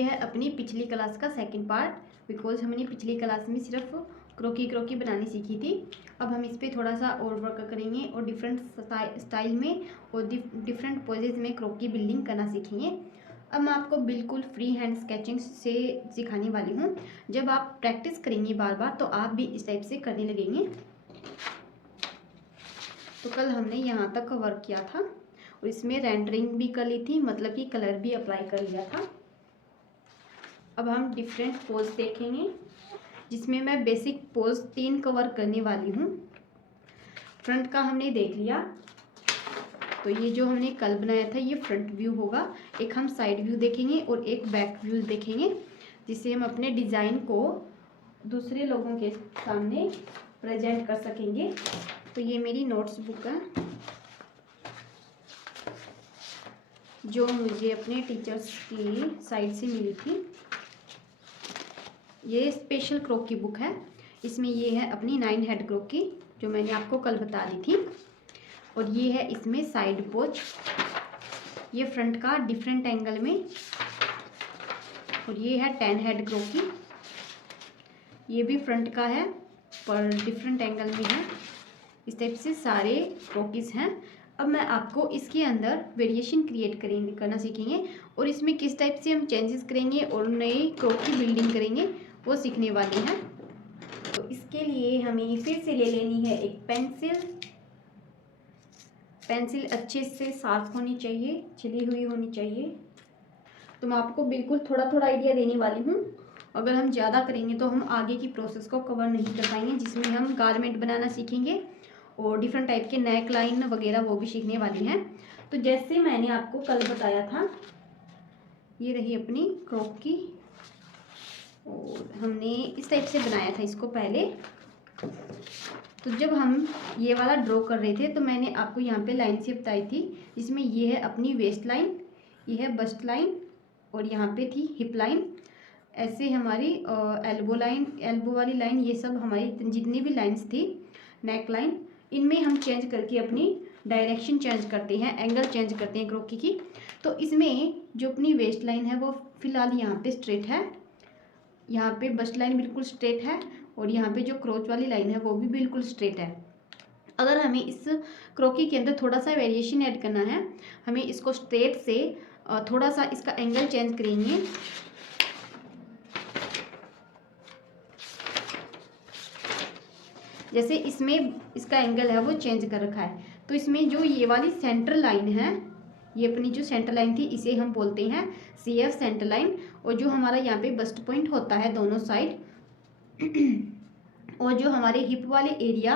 ये है अपनी पिछली क्लास का सेकंड पार्ट, बिकॉज हमने पिछली क्लास में सिर्फ क्रोकी बनानी सीखी थी। अब हम इस पर थोड़ा सा और वर्क करेंगे और डिफरेंट स्टाइल में और डिफरेंट पोजेज में क्रोकी बिल्डिंग करना सीखेंगे। अब मैं आपको बिल्कुल फ्री हैंड स्केचिंग से सिखाने वाली हूँ। जब आप प्रैक्टिस करेंगे बार बार तो आप भी इस टाइप से करने लगेंगे। तो कल हमने यहाँ तक वर्क किया था और इसमें रेंडरिंग भी कर ली थी, मतलब कि कलर भी अप्लाई कर लिया था। अब हम डिफरेंट पोज देखेंगे, जिसमें मैं बेसिक पोज 3 कवर करने वाली हूँ। फ्रंट का हमने देख लिया, तो ये जो हमने कल बनाया था ये फ्रंट व्यू होगा। एक हम साइड व्यू देखेंगे और एक बैक व्यू देखेंगे, जिससे हम अपने डिज़ाइन को दूसरे लोगों के सामने प्रेजेंट कर सकेंगे। तो ये मेरी नोट्स बुक है, जो मुझे अपने टीचर्स की साइड से मिली थी। ये स्पेशल क्रोकी बुक है। इसमें ये है अपनी 9 हेड क्रोकी, जो मैंने आपको कल बता दी थी। और ये है इसमें साइड पोज, ये फ्रंट का डिफरेंट एंगल में। और ये है 10 हेड क्रोकी, ये भी फ्रंट का है पर डिफरेंट एंगल में है। इस टाइप से सारे क्रोकीज हैं। अब मैं आपको इसके अंदर वेरिएशन क्रिएट करना सीखेंगे और इसमें किस टाइप से हम चेंजेस करेंगे और नई क्रोकी बिल्डिंग करेंगे वो सीखने वाले हैं। तो इसके लिए हमें फिर से ले लेनी है एक पेंसिल अच्छे से शार्प होनी चाहिए, छिली हुई होनी चाहिए। तो मैं आपको बिल्कुल थोड़ा थोड़ा आइडिया देने वाली हूँ। अगर हम ज़्यादा करेंगे तो हम आगे की प्रोसेस को कवर नहीं कर पाएंगे, जिसमें हम गारमेंट बनाना सीखेंगे और डिफरेंट टाइप के नेक लाइन वगैरह वो भी सीखने वाली हैं। तो जैसे मैंने आपको कल बताया था, ये रही अपनी क्रोकी और हमने इस टाइप से बनाया था इसको पहले। तो जब हम ये वाला ड्रॉ कर रहे थे तो मैंने आपको यहाँ पे लाइन से बताई थी, जिसमें ये है अपनी वेस्ट लाइन, ये है बस्ट लाइन और यहाँ पे थी हिप लाइन। ऐसे हमारी एल्बो वाली लाइन, ये सब हमारी जितनी भी लाइंस थी, नेक लाइन, इनमें हम चेंज करके अपनी डायरेक्शन चेंज करते हैं, एंगल चेंज करते हैं क्रोकी की। तो इसमें जो अपनी वेस्ट लाइन है वो फिलहाल यहाँ पे स्ट्रेट है, यहाँ पे बस्ट लाइन बिल्कुल स्ट्रेट है और यहाँ पे जो क्रोच वाली लाइन है वो भी बिल्कुल स्ट्रेट है। अगर हमें इस क्रोकी के अंदर थोड़ा सा वेरिएशन ऐड करना है, हमें इसको स्ट्रेट से थोड़ा सा इसका एंगल चेंज करेंगे। जैसे इसमें इसका एंगल है वो चेंज कर रखा है, तो इसमें जो ये वाली सेंटर लाइन है, ये अपनी जो सेंटर लाइन थी इसे हम बोलते हैं CF सेंटर लाइन। और जो हमारा यहाँ पे बस्ट पॉइंट होता है दोनों साइड और जो हमारे हिप वाले एरिया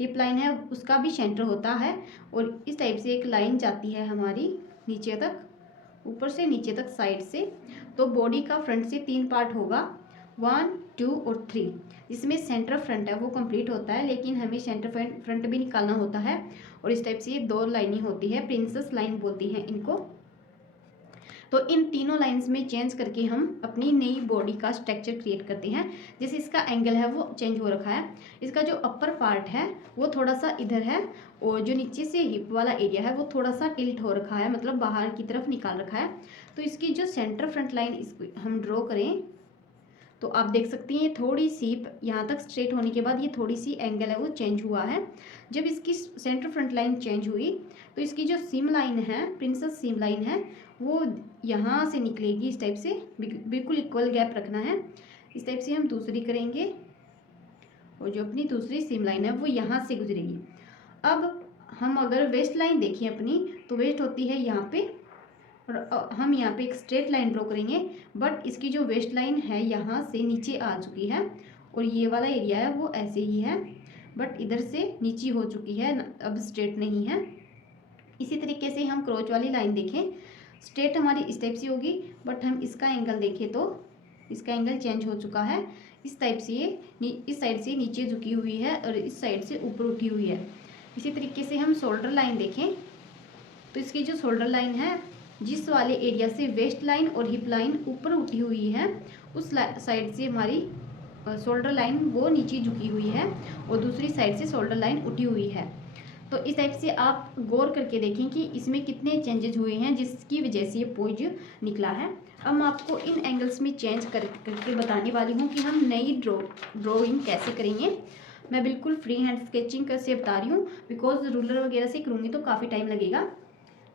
हिप लाइन है उसका भी सेंटर होता है। और इस टाइप से एक लाइन जाती है हमारी नीचे तक, ऊपर से नीचे तक साइड से। तो बॉडी का फ्रंट से 3 पार्ट होगा, 1, 2 और 3, जिसमें सेंटर फ्रंट है वो कंप्लीट होता है, लेकिन हमें सेंटर फ्रंट भी निकालना होता है। और इस टाइप से ये 2 लाइनें होती है, प्रिंसेस लाइन बोलती हैं इनको। तो इन तीनों लाइंस में चेंज करके हम अपनी नई बॉडी का स्ट्रक्चर क्रिएट करते हैं। जैसे इसका एंगल है वो चेंज हो रखा है, इसका जो अपर पार्ट है वो थोड़ा सा इधर है और जो नीचे से हिप वाला एरिया है वो थोड़ा सा टिल्ट हो रखा है, मतलब बाहर की तरफ निकाल रखा है। तो इसकी जो सेंटर फ्रंट लाइन इसको हम ड्रॉ करें तो आप देख सकती हैं थोड़ी सी यहाँ तक स्ट्रेट होने के बाद ये थोड़ी सी एंगल है वो चेंज हुआ है। जब इसकी सेंटर फ्रंट लाइन चेंज हुई तो इसकी जो सीम लाइन है, प्रिंसेस सीम लाइन है, वो यहाँ से निकलेगी। इस टाइप से बिल्कुल इक्वल गैप रखना है। इस टाइप से हम दूसरी करेंगे और जो अपनी दूसरी सीम लाइन है वो यहाँ से गुजरेगी। अब हम अगर वेस्ट लाइन देखें अपनी, तो वेस्ट होती है यहाँ पे और हम यहाँ पे एक स्ट्रेट लाइन ड्रॉ करेंगे, बट इसकी जो वेस्ट लाइन है यहाँ से नीचे आ चुकी है और ये वाला एरिया है वो ऐसे ही है, बट इधर से नीचे हो चुकी है, अब स्ट्रेट नहीं है। इसी तरीके से हम क्रोच वाली लाइन देखें, स्ट्रेट हमारी इस टाइप से होगी, बट हम इसका एंगल देखें तो इसका एंगल चेंज हो चुका है। इस टाइप से ये इस साइड से नीचे झुकी हुई है और इस साइड से ऊपर उठी हुई है। इसी तरीके से हम शोल्डर लाइन देखें तो इसकी जो शोल्डर लाइन है, जिस वाले एरिया से वेस्ट लाइन और हिप लाइन ऊपर उठी हुई है, उस साइड से हमारी शोल्डर लाइन वो नीचे झुकी हुई है और दूसरी साइड से शोल्डर लाइन उठी हुई है। तो इस टाइप से आप गौर करके देखें कि इसमें कितने चेंजेस हुए हैं जिसकी वजह से ये पोज निकला है। अब मैं आपको इन एंगल्स में चेंज करके बताने वाली हूँ कि हम नई ड्राइंग कैसे करेंगे। मैं बिल्कुल फ्री हैंड स्केचिंग कैसे बता रही हूँ, बिकॉज रूलर वगैरह से करूँगी तो काफ़ी टाइम लगेगा।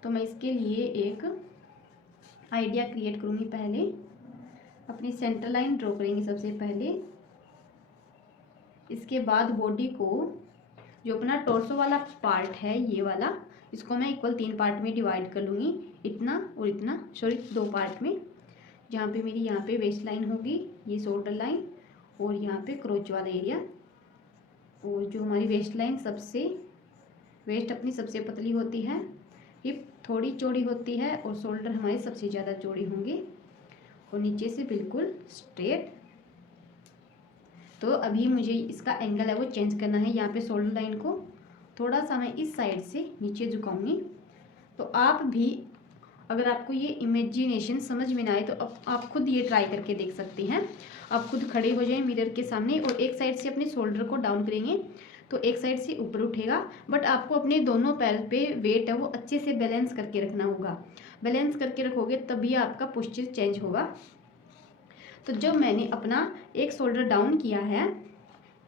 तो मैं इसके लिए एक आइडिया क्रिएट करूँगी। पहले अपनी सेंटर लाइन ड्रॉ करेंगे सबसे पहले। इसके बाद बॉडी को, जो अपना टॉर्सो वाला पार्ट है ये वाला, इसको मैं इक्वल 3 पार्ट में डिवाइड कर लूँगी, इतना और इतना, सॉरी 2 पार्ट में। जहाँ पे मेरी यहाँ पे वेस्ट लाइन होगी, ये शोल्डर लाइन, और यहाँ पे क्रोच वाला एरिया। और जो हमारी वेस्ट लाइन वेस्ट अपनी सबसे पतली होती है, हिप थोड़ी चौड़ी होती है, और शोल्डर हमारे सबसे ज़्यादा चौड़े होंगे, और नीचे से बिल्कुल स्ट्रेट। तो अभी मुझे इसका एंगल है वो चेंज करना है। यहाँ पे शोल्डर लाइन को थोड़ा सा मैं इस साइड से नीचे झुकाऊंगी। तो आप भी, अगर आपको ये इमेजिनेशन समझ में ना आए तो आप खुद ये ट्राई करके देख सकते हैं। आप खुद खड़े हो जाएं मिरर के सामने और एक साइड से अपने शोल्डर को डाउन करेंगे तो एक साइड से ऊपर उठेगा, बट आपको अपने दोनों पैर पे वेट है वो अच्छे से बैलेंस करके रखना होगा। बैलेंस करके रखोगे तभी आपका पोस्चर चेंज होगा। तो जब मैंने अपना एक शोल्डर डाउन किया है,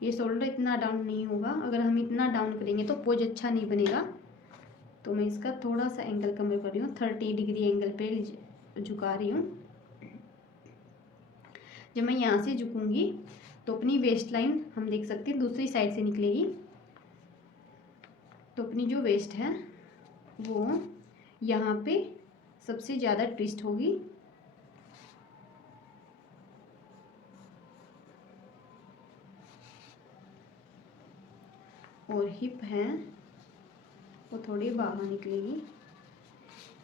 ये शोल्डर इतना डाउन नहीं होगा, अगर हम इतना डाउन करेंगे तो पोज अच्छा नहीं बनेगा। तो मैं इसका थोड़ा सा एंगल कम कर रही हूँ, 30 डिग्री एंगल पे झुका रही हूँ। जब मैं यहाँ से झुकूंगी तो अपनी वेस्ट लाइन हम देख सकते हैं दूसरी साइड से निकलेगी। तो अपनी जो वेस्ट है वो यहाँ पे सबसे ज़्यादा ट्विस्ट होगी, और हिप है वो थोड़ी बाहर निकलेगी।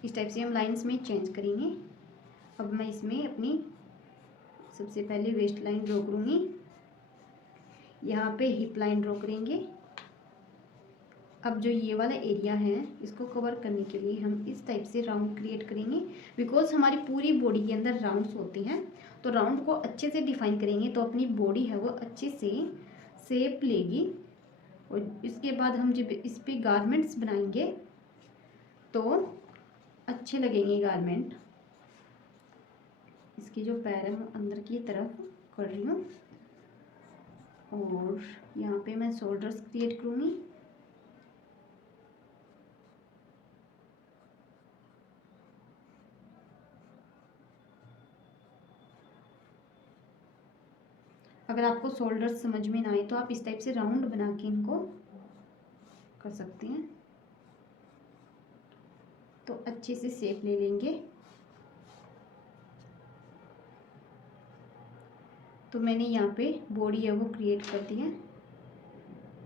इस टाइप से हम लाइंस में चेंज करेंगे। अब मैं इसमें अपनी सबसे पहले वेस्ट लाइन ड्रॉ करूँगी, यहाँ पे हिप लाइन ड्रॉ करेंगे। अब जो ये वाला एरिया है इसको कवर करने के लिए हम इस टाइप से राउंड क्रिएट करेंगे, बिकॉज हमारी पूरी बॉडी के अंदर राउंड्स होते हैं। तो राउंड को अच्छे से डिफाइन करेंगे तो अपनी बॉडी है वो अच्छे से शेप लेगी। और इसके बाद हम जब इस पर गारमेंट्स बनाएंगे तो अच्छे लगेंगे गारमेंट। इसके जो पैर है मैं अंदर की तरफ कर रही हूँ, और यहाँ पे मैं शोल्डर्स क्रिएट करूँगी। अगर आपको शोल्डर्स समझ में ना आए तो आप इस टाइप से राउंड बना के इनको कर सकते हैं, तो अच्छे से शेप ले लेंगे। तो मैंने यहाँ पे बॉडी है वो क्रिएट कर दी है।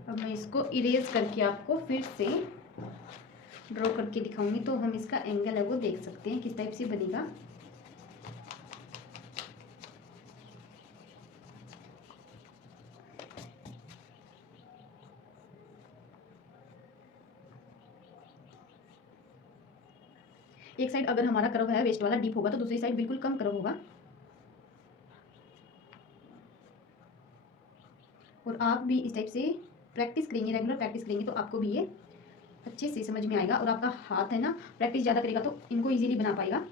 अब मैं इसको इरेज करके आपको फिर से ड्रॉ करके दिखाऊंगी, तो हम इसका एंगल है वो देख सकते हैं किस टाइप से बनेगा। एक साइड अगर हमारा कर्व है वेस्ट वाला डीप होगा तो दूसरी साइड बिल्कुल कम कर्व होगा। और आप भी इस टाइप से प्रैक्टिस करेंगे, रेगुलर प्रैक्टिस करेंगे तो आपको भी ये अच्छे से समझ में आएगा। और आपका हाथ है ना प्रैक्टिस ज़्यादा करेगा तो इनको इजीली बना पाएगा।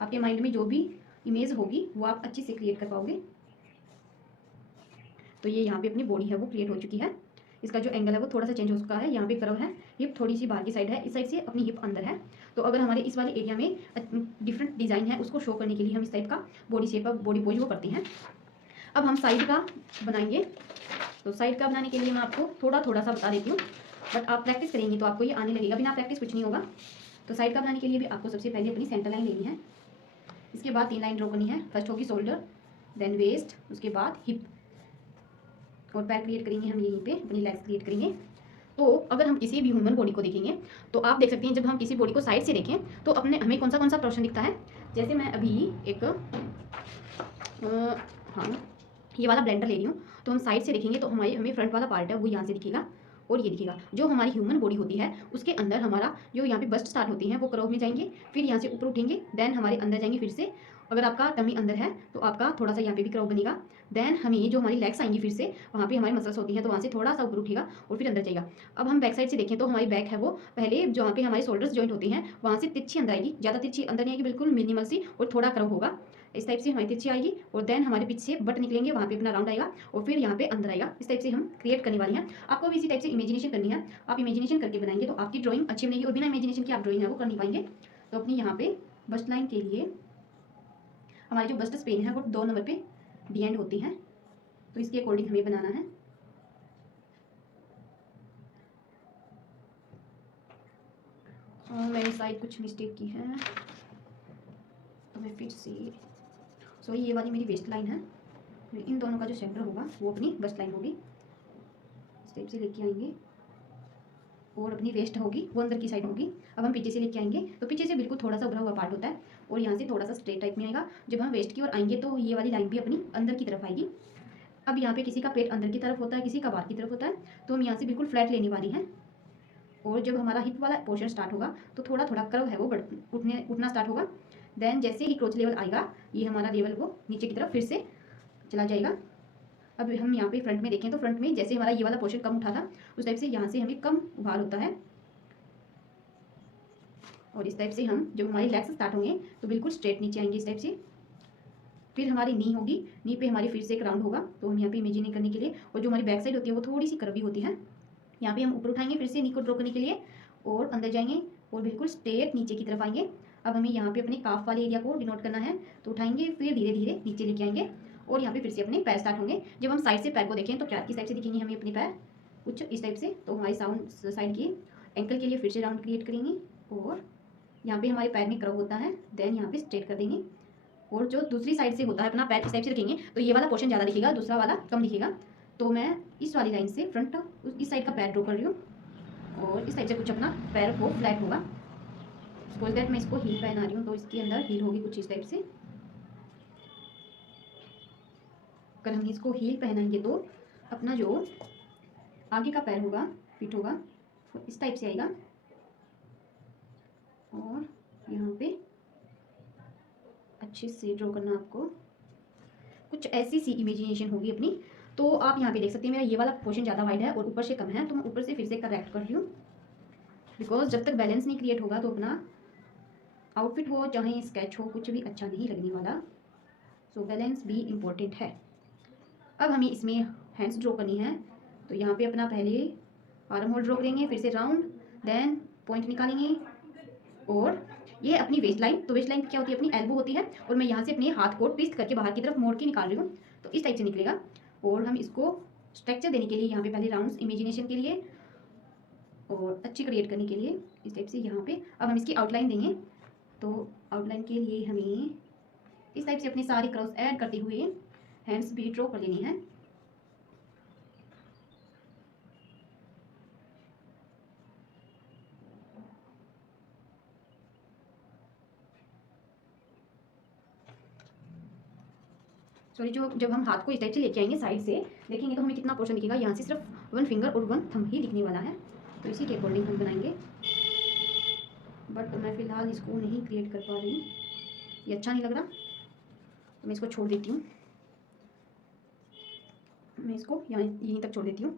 आपके माइंड में जो भी इमेज होगी वो आप अच्छे से क्रिएट कर पाओगे। तो ये यहाँ पे अपनी बॉडी है वो क्रिएट हो चुकी है। इसका जो एंगल है वो थोड़ा सा चेंज हो चुका है। यहाँ पे कर्व है, हिप थोड़ी सी बाहर की साइड है, इस साइड से अपनी हिप अंदर है। तो अगर हमारे इस वाले एरिया में डिफरेंट डिज़ाइन है उसको शो करने के लिए हम इस टाइप का बॉडी शेप का बॉडी पोज वो करते हैं। अब हम साइड का बनाएंगे। तो साइड का बनाने के लिए मैं आपको थोड़ा थोड़ा सा बता देती हूँ, बट आप प्रैक्टिस करेंगे तो आपको ये आने लगेगा, बिना प्रैक्टिस कुछ नहीं होगा। तो साइड का बनाने के लिए भी आपको सबसे पहले अपनी सेंटर लाइन लेनी है। इसके बाद 3 लाइन ड्रॉ करनी है। फर्स्ट होगी शोल्डर, देन वेस्ट, उसके बाद हिप, और पैर क्रिएट करेंगे हम यहीं पे, अपनी लेग्स क्रिएट करेंगे। तो अगर हम किसी भी ह्यूमन बॉडी को देखेंगे तो आप देख सकते हैं जब हम किसी बॉडी को साइड से देखें तो हमें कौन सा पोर्शन दिखता है। जैसे मैं अभी एक ये वाला ब्लेंडर ले रही हूँ, तो हम साइड से देखेंगे तो हमें फ्रंट वाला पार्ट है वो यहाँ से दिखेगा और ये दिखेगा। जो हमारी ह्यूमन बॉडी होती है उसके अंदर हमारा जो यहाँ पे बस्ट स्टार्ट होती है वो कर्व में जाएंगे, फिर यहाँ से ऊपर उठेंगे, देन हमारे अंदर जाएंगे फिर से, अगर आपका टमी अंदर है तो आपका थोड़ा सा यहाँ पे भी कर्व बनेगा। देन हमें जो हमारी लेग्स आएंगी फिर से वहाँ पे हमारी मसल्स होती हैं तो वहाँ से थोड़ा सा ऊपर उठेगा और फिर अंदर जाएगा। अब हम बैक साइड से देखें तो हमारी बैक है वो पहले जहाँ पे हमारे शोल्डर्स जॉइंट होते हैं वहाँ से तिरछी अंदर आएगी, ज़्यादा तिरछी अंदर नहीं आएगी, बिल्कुल मिनिमल सी, और थोड़ा कर्व होगा इस टाइप से हमारी तिरछी आएगी। और देन हमारे पीछे से बट निकलेंगे, वहाँ पे अपना राउंड आएगा और फिर यहाँ पे अंदर आएगा। इस टाइप से हम क्रिएट करने वाले हैं। आपको भी इसी टाइप से इमेजिनेशन करनी है। आप इमेजिनेशन करके बनाएंगे तो आपकी ड्राइंग अच्छी बनेगी, और बिना इमेजिनेशन की आप ड्राइंग है वो कर नहीं पाएंगे। तो अपनी यहाँ पे बस्ट लाइन के लिए हमारी जो बस्ट स्पेन है वो 2 नंबर पे डी एंड होती है, तो इसके अकॉर्डिंग हमें बनाना है। और मैंने साइड कुछ मिस्टेक की है तो मैं फिर से सॉरी, ये वाली मेरी वेस्ट लाइन है, इन दोनों का जो सेंटर होगा वो अपनी बस्ट लाइन होगी। इस टाइप से लेके आएंगे और अपनी वेस्ट होगी वो अंदर की साइड होगी। अब हम पीछे से लेके आएंगे तो पीछे से बिल्कुल थोड़ा सा उभरा हुआ पार्ट होता है और यहाँ से थोड़ा सा स्ट्रेट टाइप में आएगा। जब हम वेस्ट की ओर आएंगे तो ये वाली लाइन भी अपनी अंदर की तरफ आएगी। अब यहाँ पे किसी का पेट अंदर की तरफ होता है, किसी का बाहर की तरफ होता है, तो हम यहाँ से बिल्कुल फ्लैट लेने वाली हैं। और जब हमारा हिप वाला पोर्शन स्टार्ट होगा तो थोड़ा थोड़ा कर्व है वो उठना स्टार्ट होगा। देन जैसे ही क्रोच लेवल आएगा ये हमारा लेवल वो नीचे की तरफ फिर से चला जाएगा। अब हम यहाँ पे फ्रंट में देखें तो फ्रंट में जैसे हमारा ये वाला पोर्शन कम उठा था उस टाइप से यहाँ से हमें कम उभार होता है। और इस टाइप से हम जब हमारी लेग्स स्टार्ट होंगे तो बिल्कुल स्ट्रेट नीचे आएंगे इस टाइप से। फिर हमारी नी होगी, नी पे हमारी फिर से एक राउंड होगा, तो हम यहाँ पे इमेजिनिंग करने के लिए, और जो हमारी बैक साइड होती है वो थोड़ी सी कर्वी होती है। यहाँ पे हम ऊपर उठाएंगे फिर से नी को ड्रॉ करने के लिए और अंदर जाएंगे और बिल्कुल स्ट्रेट नीचे की तरफ आएंगे। अब हमें यहाँ पे अपने काफ वाले एरिया को डिनोट करना है, तो उठाएंगे फिर धीरे धीरे नीचे लेके आएंगे और यहाँ पे फिर से अपने पैर स्टार्ट होंगे। जब हम साइड से पैर को देखें तो पैर की साइड से दिखेंगे हमें अपने पैर कुछ इस टाइप से। तो हमारी साइड की एंकल के लिए फिर से राउंड क्रिएट करेंगे और यहाँ पे हमारे पैर में कर्व होता है, देन यहाँ पे स्ट्रेट कर देंगे। और जो दूसरी साइड से होता है अपना पैर इस टाइप से रखेंगे तो ये वाला पोर्शन ज़्यादा दिखेगा, दूसरा वाला कम दिखेगा। तो मैं इस वाली लाइन से फ्रंट इस साइड का पैर ड्रॉ कर रही हूँ और इस साइड से कुछ अपना पैर को फ्लैट होगा। सपोज दैट मैं इसको हील पहना रही हूँ तो इसके अंदर हील होगी कुछ इस टाइप से। अगर हम इसको हील पहनाएंगे तो अपना जो आगे का पैर होगा फिट होगा तो इस टाइप से आएगा। और यहाँ पे अच्छे से ड्रॉ करना, आपको कुछ ऐसी सी इमेजिनेशन होगी अपनी। तो आप यहाँ पे देख सकते हैं मेरा ये वाला पोर्शन ज़्यादा वाइड है और ऊपर से कम है, तो मैं ऊपर से फिर से करेक्ट कर रही हूँ। बिकॉज जब तक बैलेंस नहीं क्रिएट होगा तो अपना आउटफिट हो चाहे स्केच हो कुछ भी अच्छा नहीं लगने वाला। सो बैलेंस भी इम्पोर्टेंट है। अब हमें इसमें हैंड्स ड्रॉ करनी है, तो यहाँ पे अपना पहले आर्म होल ड्रॉ करेंगे, फिर से राउंड, देन पॉइंट निकालेंगे और ये अपनी वेस्ट लाइन। तो वेस्ट लाइन क्या होती है, अपनी एल्बो होती है, और मैं यहाँ से अपने हाथ को ट्विस्ट करके बाहर की तरफ मोड़ के निकाल रही हूँ, तो इस टाइप से निकलेगा। और हम इसको स्ट्रक्चर देने के लिए यहाँ पे पहले राउंड्स इमेजिनेशन के लिए और अच्छी क्रिएट करने के लिए इस टाइप से यहाँ पे अब हम इसकी आउटलाइन देंगे। तो आउटलाइन के लिए हमें इस टाइप से अपने सारे कर्व्स ऐड करते हुए हैंड्स भी ड्रॉ कर लेनी है। सॉरी, जो जब हम हाथ को इस टाइप से लेके आएंगे साइड से देखेंगे तो हमें कितना पोर्शन दिखेगा, यहाँ से सिर्फ 1 फिंगर और 1 थंब ही दिखने वाला है, तो इसी के अकॉर्डिंग हम बनाएंगे। बट मैं फ़िलहाल इसको नहीं क्रिएट कर पा रही हूँ, ये अच्छा नहीं लग रहा, तो मैं इसको छोड़ देती हूँ। मैं इसको यहाँ यहीं तक छोड़ देती हूँ।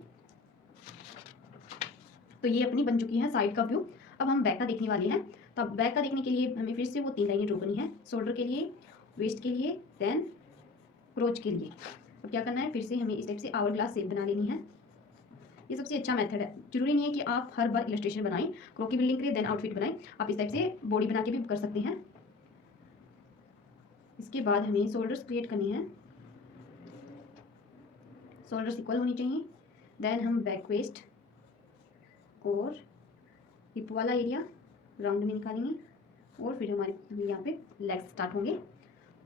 तो ये अपनी बन चुकी है साइड का व्यू। अब हम बैक का देखने वाले हैं। तो अब बैक का देखने के लिए हमें फिर से वो 3 लाइनें ड्रॉ करनी है, शोल्डर के लिए, वेस्ट के लिए, देन क्रोच के लिए। अब क्या करना है, फिर से हमें इस टाइप से आवर ग्लास शेप बना लेनी है। ये सबसे अच्छा मेथड है। जरूरी नहीं है कि आप हर बार इलस्ट्रेशन बनाएं, क्रो की बिल्डिंग करें देन आउटफिट बनाएं, आप इस टाइप से बॉडी बना के भी कर सकते हैं। इसके बाद हमें शोल्डर्स क्रिएट करनी है, शोल्डर्स इक्वल होनी चाहिए। देन हम बैक वेस्ट और हिप वाला एरिया राउंड में निकालेंगे और फिर हमारे यहाँ पे लेग्स स्टार्ट होंगे।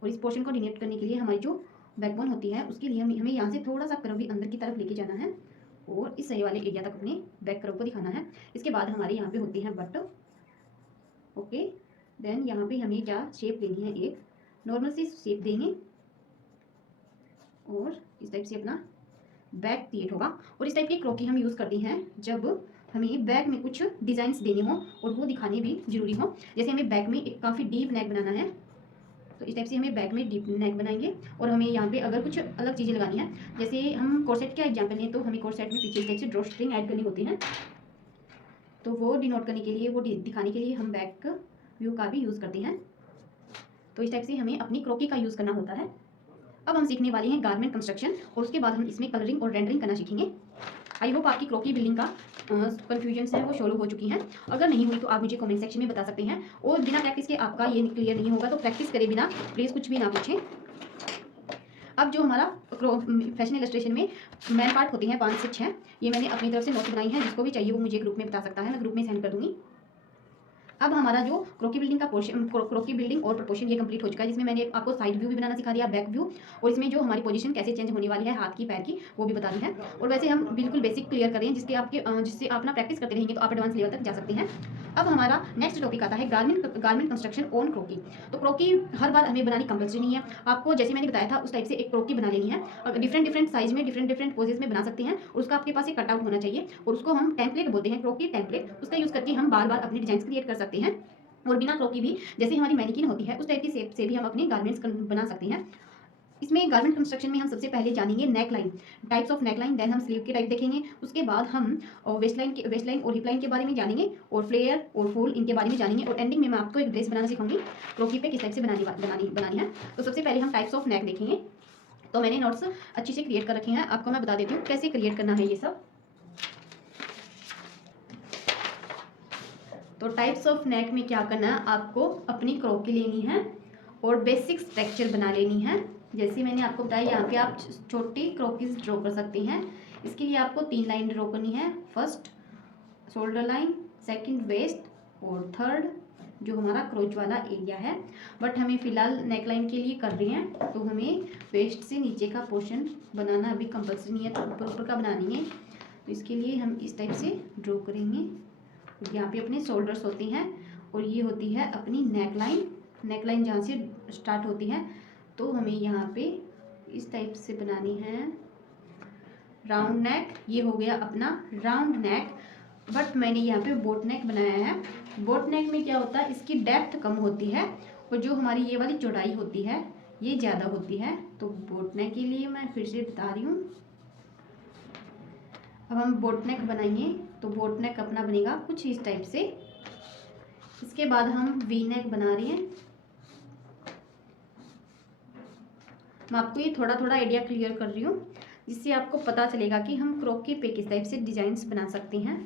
और इस पोर्शन को डिनोट करने के लिए हमारी जो बैकबोन होती है उसके लिए हमें यहाँ से थोड़ा सा कर्व भी अंदर की तरफ लेके जाना है और इस सही वाले एरिया तक अपने बैक कर्व को दिखाना है। इसके बाद हमारे यहाँ पे होती है बट, ओके। देन यहाँ पे हमें क्या शेप देनी है, एक नॉर्मल सी शेप देंगे और इस टाइप से अपना बैक क्रिएट होगा। और इस टाइप की क्रोकी हम यूज़ करते हैं जब हमें बैक में कुछ डिज़ाइंस देने हो और वो दिखाने भी जरूरी हो। जैसे हमें बैक में एक काफ़ी डीप नेक बनाना है, तो इस टाइप से हमें बैक में डीप नेक बनाएंगे और हमें यहाँ पे अगर कुछ अलग चीज़ें लगानी है, जैसे हम कोर्सेट का एग्जाम्पल लें तो हमें कोर्सेट में पीछे इस टाइप से ड्रॉ स्ट्रिंग ऐड करनी होती है, तो वो डिनोट करने के लिए, वो दिखाने के लिए हम बैक व्यू का भी यूज़ करते हैं। तो इस टाइप से हमें अपनी क्रोकी का यूज़ करना होता है। अब हम सीखने वाले हैं गारमेंट कंस्ट्रक्शन और उसके बाद हम इसमें कलरिंग और रेंडरिंग करना सीखेंगे। आई होप आपकी क्रोकी बिल्डिंग का कन्फ्यूजन है वो सोल्व हो चुकी हैं। अगर नहीं हुई तो आप मुझे कमेंट सेक्शन में बता सकते हैं, और बिना प्रैक्टिस के आपका ये क्लियर नहीं होगा, तो प्रैक्टिस करे बिना प्लीज़ कुछ भी ना पूछें। अब जो हमारा फैशन इलस्ट्रेशन में मेन पार्ट होते हैं 5 से 6, ये मैंने अपनी तरफ से नोट बनाई है, जिसको भी चाहिए वो मुझे ग्रुप में बता सकता है, मैं ग्रुप में सेंड कर दूँगी। अब हमारा जो क्रोकी बिल्डिंग का पोर्शन, क्रोकी बिल्डिंग और प्रपोर्शन ये कंप्लीट हो चुका है, जिसमें मैंने आपको साइड व्यू भी बनाना सिखा दिया, बैक व्यू, और इसमें जो हमारी पोजीशन कैसे चेंज होने वाली है हाथ की पैर की वो भी बता दी है। और वैसे हम बिल्कुल बेसिक क्लियर कर रहे हैं, जिससे आप ना प्रैक्टिस करते रहेंगे तो आप एडवांस लेवल तक जा सकते हैं। अब हमारा नेक्स्ट टॉपिक आता है गारमेंट कंस्ट्रक्शन ऑन क्रोकी। तो क्रोकी हर बार हमें बनानी कंपल्सरी नहीं है, आपको जैसे मैंने बताया था उस टाइप से एक क्रोकी बना लेनी है। डिफरेंट साइज में डिफरेंट पोजेस में बना सकते हैं, और उसका आपके पास एक कटआउट होना चाहिए, और उसको हम टेम्पलेट बोलते हैं, क्रोकी टेम्पलेट। उसका यूज़ करके हम बार बार अपने डिजाइन क्रिएट कर सकते हैं, और बिना क्रोकी भी जैसे हमारी मैनिकिन होती है उस टाइप की शेप से भी हम अपने गारमेंट्स बना सकते हैं। इसमें गारमेंट कंस्ट्रक्शन में हम सबसे पहले जानेंगे neck line, types of neck line, then हम स्लीव के टाइप देखेंगे, उसके बाद हम वेस्ट लाइन और हिप लाइन के बारे में जानेंगे, और फ्लेयर और फूल इनके बारे में जानेंगे, और एंडिंग में मैं आपको एक ड्रेस बनाना सिखाऊंगी क्रोकी पे किस टाइप से बनानी है। तो सबसे पहले हम टाइप्स ऑफ नेक देखेंगे। तो मैंने नोट्स अच्छी से क्रिएट कर रखे हैं, आपको मैं बता देती हूँ कैसे क्रिएट करना है ये सब। तो टाइप्स ऑफ नेक में क्या करना है, आपको अपनी क्रोकी लेनी है और बेसिक स्ट्रक्चर बना लेनी है। जैसे मैंने आपको बताया, यहाँ पे आप छोटी क्रोकीज ड्रॉ कर सकती हैं। इसके लिए आपको 3 लाइन ड्रॉ करनी है, first shoulder line, second waist, और थर्ड जो हमारा क्रोच वाला एरिया है। बट हमें फिलहाल नेक लाइन के लिए कर रहे हैं, तो हमें वेस्ट से नीचे का पोर्शन बनाना अभी कंपल्सरी नहीं है, तो ऊपर का बनानी है। तो इसके लिए हम इस टाइप से ड्रॉ करेंगे। यहाँ पे अपने शोल्डर्स होते हैं, और ये होती है अपनी नेक लाइन जहाँ से स्टार्ट होती है। तो हमें यहाँ पे इस टाइप से बनानी है राउंड नेक। ये हो गया अपना राउंड नेक, बट मैंने यहाँ पे बोट नेक बनाया है। बोट नेक में क्या होता है, इसकी डेप्थ कम होती है, और जो हमारी ये वाली चौड़ाई होती है ये ज़्यादा होती है। तो बोट नेक के लिए मैं फिर से बता रही हूँ, अब हम बोट नेक बनाएंगे। तो बोट नेक अपना बनेगा कुछ इस टाइप से। इसके बाद हम वी नेक बना रहे हैं। मैं आपको ये थोड़ा थोड़ा आइडिया क्लियर कर रही हूँ, जिससे आपको पता चलेगा कि हम क्रोकी पे किस टाइप से डिजाइन्स बना सकते हैं।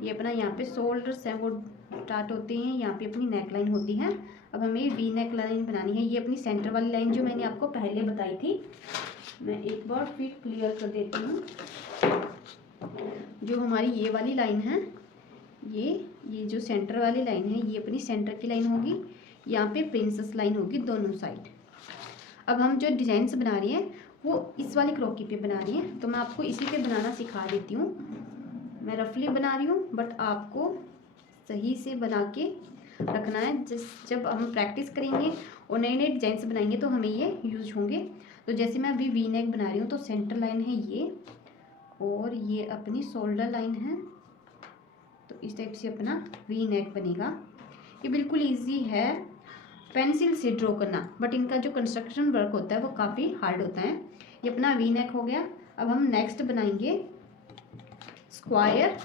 ये अपना यहाँ पे शोल्डर्स हैं वो स्टार्ट होते हैं, यहाँ पे अपनी नेक लाइन होती है। अब हमें वी नेक लाइन बनानी है। ये अपनी सेंटर वाली लाइन जो मैंने आपको पहले बताई थी, मैं एक बार फिर क्लियर कर देती हूँ। जो हमारी ये वाली लाइन है, ये जो सेंटर वाली लाइन है, ये अपनी सेंटर की लाइन होगी। यहाँ पे प्रिंसेस लाइन होगी दोनों साइड। अब हम जो डिजाइन्स बना रहे हैं वो इस वाली क्रोकी पे बना रही हैं, तो मैं आपको इसी पे बनाना सिखा देती हूँ। मैं रफली बना रही हूँ, बट आपको सही से बना के रखना है। जब हम प्रैक्टिस करेंगे और नए नए डिजाइन्स बनाएंगे तो हमें ये यूज होंगे। तो जैसे मैं अभी वी नेक बना रही हूँ, तो सेंटर लाइन है ये, और ये अपनी शोल्डर लाइन है। तो इस टाइप से अपना वी नेक बनेगा। ये बिल्कुल ईजी है पेंसिल से ड्रॉ करना, बट इनका जो कंस्ट्रक्शन वर्क होता है वो काफ़ी हार्ड होता है। ये अपना वी नेक हो गया। अब हम नेक्स्ट बनाएंगे स्क्वायर।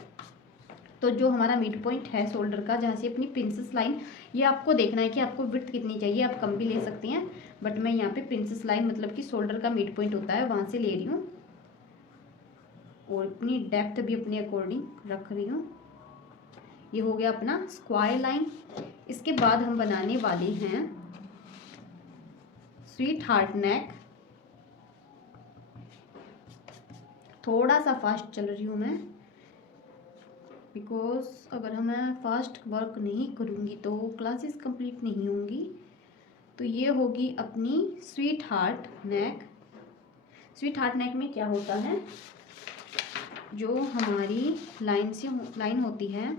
तो जो हमारा मिड पॉइंट है शोल्डर का, जहाँ से अपनी प्रिंसेस लाइन, ये आपको देखना है कि आपको विड्थ कितनी चाहिए, आप कम भी ले सकती हैं, बट मैं यहाँ पे प्रिंसेस लाइन मतलब कि शोल्डर का मिड पॉइंट होता है वहाँ से ले रही हूँ, और अपनी डेप्थ भी अपने अकॉर्डिंग रख रही हूँ। ये हो गया अपना स्क्वायर लाइन। इसके बाद हम बनाने वाले हैं स्वीट हार्ट नेक। थोड़ा सा फास्ट चल रही हूँ मैं, बिकॉज अगर मैं फास्ट वर्क नहीं करूँगी तो क्लासेस कंप्लीट नहीं होंगी। तो ये होगी अपनी स्वीट हार्ट नेक। स्वीट हार्ट नेक में क्या होता है, जो हमारी लाइन होती है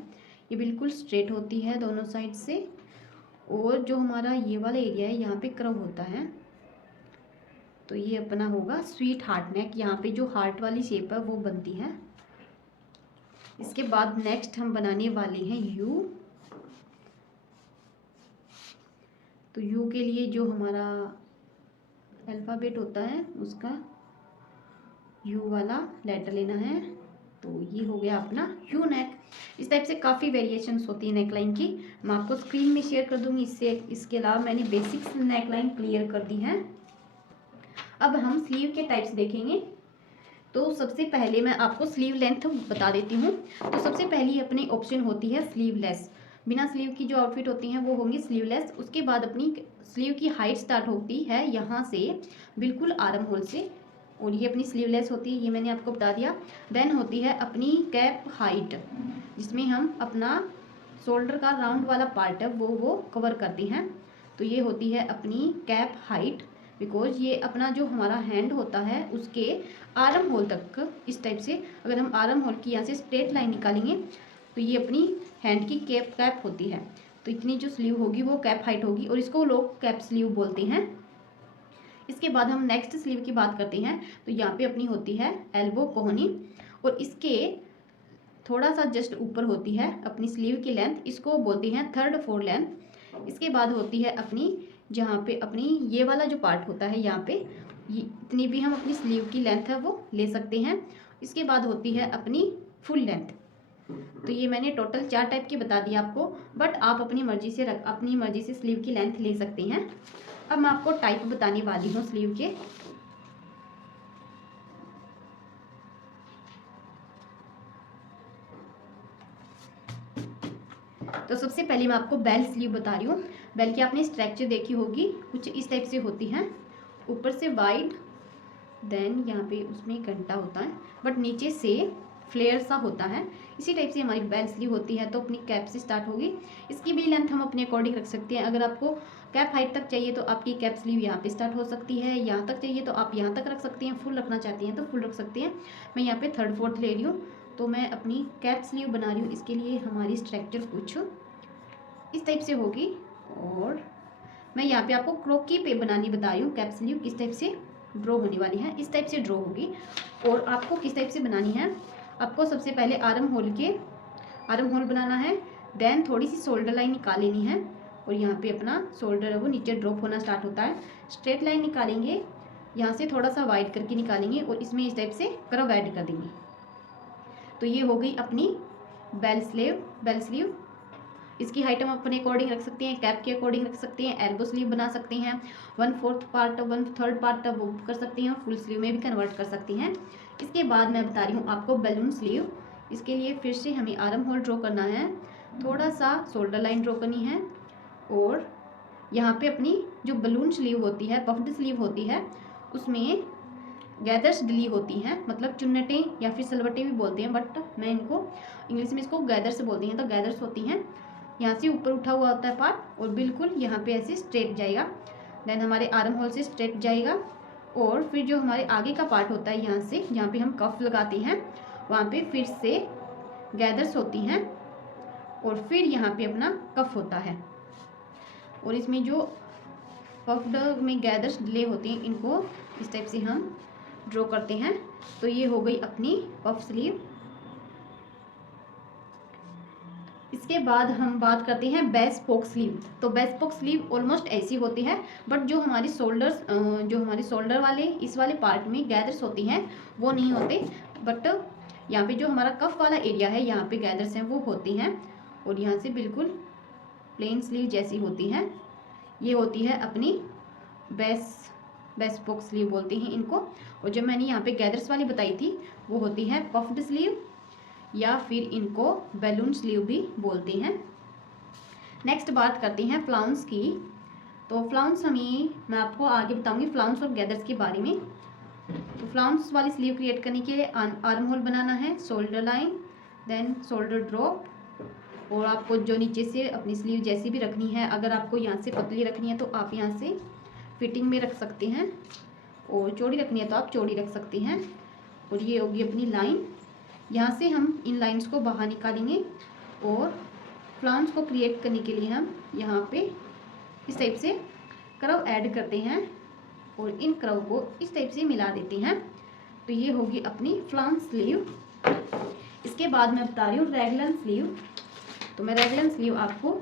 ये बिल्कुल स्ट्रेट होती है दोनों साइड से, और जो हमारा ये वाला एरिया है यहाँ पे कर्व होता है। तो ये अपना होगा स्वीट हार्ट नेक। यहाँ पे जो हार्ट वाली शेप है वो बनती है। इसके बाद नेक्स्ट हम बनाने वाले हैं यू। तो यू के लिए जो हमारा अल्फ़ाबेट होता है उसका यू वाला लेटर लेना है। तो ये हो गया अपना यू नेक। इस टाइप से काफ़ी वेरिएशंस होती है नेकलाइन की, मैं आपको स्क्रीन में शेयर कर दूंगी। इसके अलावा मैंने बेसिक्स नेकलाइन क्लियर कर दी है। अब हम स्लीव के टाइप्स देखेंगे। तो सबसे पहले मैं आपको स्लीव लेंथ बता देती हूँ। तो सबसे पहली अपनी ऑप्शन होती है स्लीवलेस। बिना स्लीव की जो आउटफिट होती हैं वो होंगी स्लीवलेस। उसके बाद अपनी स्लीव की हाइट स्टार्ट होती है यहाँ से बिल्कुल आर्म होल से, और ये अपनी स्लीवलेस होती है, ये मैंने आपको बता दिया। देन होती है अपनी कैप हाइट, जिसमें हम अपना शोल्डर का राउंड वाला पार्ट है वो कवर करते हैं। तो ये होती है अपनी कैप हाइट, बिकॉज ये अपना जो हमारा हैंड होता है उसके आर्म होल तक, इस टाइप से अगर हम आर्म होल की यहाँ से स्ट्रेट लाइन निकालेंगे तो ये अपनी हैंड की कैप होती है। तो इतनी जो स्लीव होगी वो कैप हाइट होगी, और इसको लोग कैप स्लीव बोलते हैं। इसके बाद हम नेक्स्ट स्लीव की बात करते हैं। तो यहाँ पे अपनी होती है एल्बो कोहनी, और इसके थोड़ा सा जस्ट ऊपर होती है अपनी स्लीव की लेंथ, इसको बोलते हैं 3rd 4 लेंथ। इसके बाद होती है अपनी जहाँ पे अपनी ये वाला जो पार्ट होता है यहाँ पे, ये इतनी भी हम अपनी स्लीव की लेंथ है वो ले सकते हैं। इसके बाद होती है अपनी फुल लेंथ। तो ये मैंने टोटल 4 टाइप की बता दी आपको, बट आप अपनी मर्जी से स्लीव की लेंथ ले सकते हैं। अब मैं आपको टाइप बताने वाली हूँ स्लीव के। तो सबसे पहले मैं आपको बेल स्लीव बता रही हूँ। बेल की आपने स्ट्रक्चर देखी होगी, कुछ इस टाइप से होती है, ऊपर से वाइड, देन यहाँ पे उसमें घंटा होता है, बट नीचे से फ्लेयर सा होता है। इसी टाइप से हमारी बेल स्लीव होती है। तो अपनी कैप से स्टार्ट होगी। इसकी भी लेंथ हम अपने अकॉर्डिंग रख सकते हैं। अगर आपको कैप हाइट तक चाहिए तो आपकी कैप स्लीव यहाँ पे स्टार्ट हो सकती है, यहाँ तक चाहिए तो आप यहाँ तक रख सकते हैं, फुल रखना चाहती हैं तो फुल रख सकते हैं। मैं यहाँ पे 3rd 4th ले रही हूँ, तो मैं अपनी कैप स्लीव बना रही हूँ। इसके लिए हमारी स्ट्रक्चर कुछ इस टाइप से होगी, और मैं यहाँ पे आपको क्रोकी पे बनानी बता रही हूँ। कैप स्लीव किस टाइप से ड्रॉ होने वाली है, इस टाइप से ड्रॉ होगी। और आपको किस टाइप से बनानी है, आपको सबसे पहले आर्म होल बनाना है, देन थोड़ी सी शोल्डर लाइन निकाल लेनी है, और यहाँ पे अपना शोल्डर है वो नीचे ड्रॉप होना स्टार्ट होता है। स्ट्रेट लाइन निकालेंगे, यहाँ से थोड़ा सा वाइड करके निकालेंगे, और इसमें इस टाइप से कर्व ऐड कर देंगे। तो ये हो गई अपनी बेल स्लीव। इसकी हाइट हम अपने अकॉर्डिंग रख सकते हैं, कैप के अकॉर्डिंग रख सकते हैं, एल्बो स्लीव बना सकते हैं, 1/4 पार्ट 1/3 पार्ट वो कर सकते हैं, फुल स्लीव में भी कन्वर्ट कर सकते हैं। इसके बाद मैं बता रही हूँ आपको बैलून स्लीव। इसके लिए फिर से हमें आर्म होल ड्रॉ करना है, थोड़ा सा शोल्डर लाइन ड्रॉ करनी है, और यहाँ पे अपनी जो बलून स्लीव होती है, पफ्ड स्लीव होती है, उसमें गैदर्स डली होती हैं, मतलब चुन्नटें या फिर सलवटें भी बोलते हैं, बट मैं इनको इंग्लिश में इसको गैदर्स बोलते हैं। तो गैदर्स होती हैं, यहाँ से ऊपर उठा हुआ होता है पार्ट, और बिल्कुल यहाँ पे ऐसे स्ट्रेट जाएगा, देन हमारे आर्म होल से स्ट्रेट जाएगा। और फिर जो हमारे आगे का पार्ट होता है यहाँ से, जहाँ पे हम कफ लगाते हैं, वहाँ पे फिर से गैदर्स होती हैं, और फिर यहाँ पे अपना कफ होता है। और इसमें जो पफ्ड में गैदर्स डिले होती हैं, इनको इस टाइप से हम ड्रॉ करते हैं। तो ये हो गई अपनी पफ स्लीव। इसके बाद हम बात करते हैं बेस पोक स्लीव। तो बेस पोक स्लीव ऑलमोस्ट ऐसी होती है, बट जो हमारे शोल्डर वाले इस वाले पार्ट में गैदर्स होती हैं वो नहीं होते, बट यहाँ पे जो हमारा कफ वाला एरिया है यहाँ पे गैदर्स हैं वो होती हैं, और यहाँ से बिल्कुल प्लेन स्लीव जैसी होती हैं। ये होती है अपनी बेस पोक स्लीव बोलते हैं इनको। और जो मैंने यहाँ पे गैदर्स वाली बताई थी वो होती है पफ्ड स्लीव, या फिर इनको बैलून स्लीव भी बोलते हैं। नेक्स्ट बात करते हैं फ्लाउंस की। तो फ्लाउंस मैं आपको आगे बताऊंगी फ्लाउंस और गैदर्स के बारे में। तो फ्लाउंस वाली स्लीव क्रिएट करने के लिए आर्म होल बनाना है, shoulder line, then shoulder drop, और आपको जो नीचे से अपनी स्लीव जैसी भी रखनी है, अगर आपको यहाँ से पतली रखनी है तो आप यहाँ से फिटिंग में रख सकते हैं, और चौड़ी रखनी है तो आप चौड़ी रख सकते हैं। और ये होगी अपनी लाइन, यहाँ से हम इन लाइंस को बाहर निकालेंगे, और फ्लाउंस को क्रिएट करने के लिए हम यहाँ पे इस टाइप से कर्व ऐड करते हैं, और इन कर्व को इस टाइप से मिला देते हैं। तो ये होगी अपनी फ्लाउंस स्लीव। इसके बाद मैं बता रही हूँ रेगलन स्लीव। तो मैं रेगलन स्लीव आपको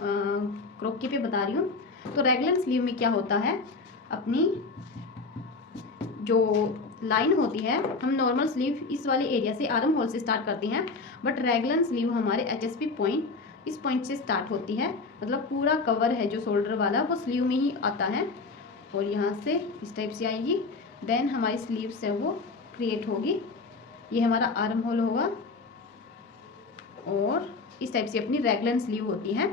क्रोकी पे बता रही हूँ। तो रेगुलर स्लीव में क्या होता है, अपनी जो लाइन होती है, हम नॉर्मल स्लीव इस वाले एरिया से आर्म होल से स्टार्ट करते हैं, बट रेगुलर स्लीव हमारे HSP पॉइंट, इस पॉइंट से स्टार्ट होती है। मतलब पूरा कवर है जो शोल्डर वाला वो स्लीव में ही आता है और यहाँ से इस टाइप से आएगी, देन हमारी स्लीव्स है वो क्रिएट होगी। ये हमारा आर्म होल होगा और इस टाइप से अपनी रेगुलर स्लीव होती है।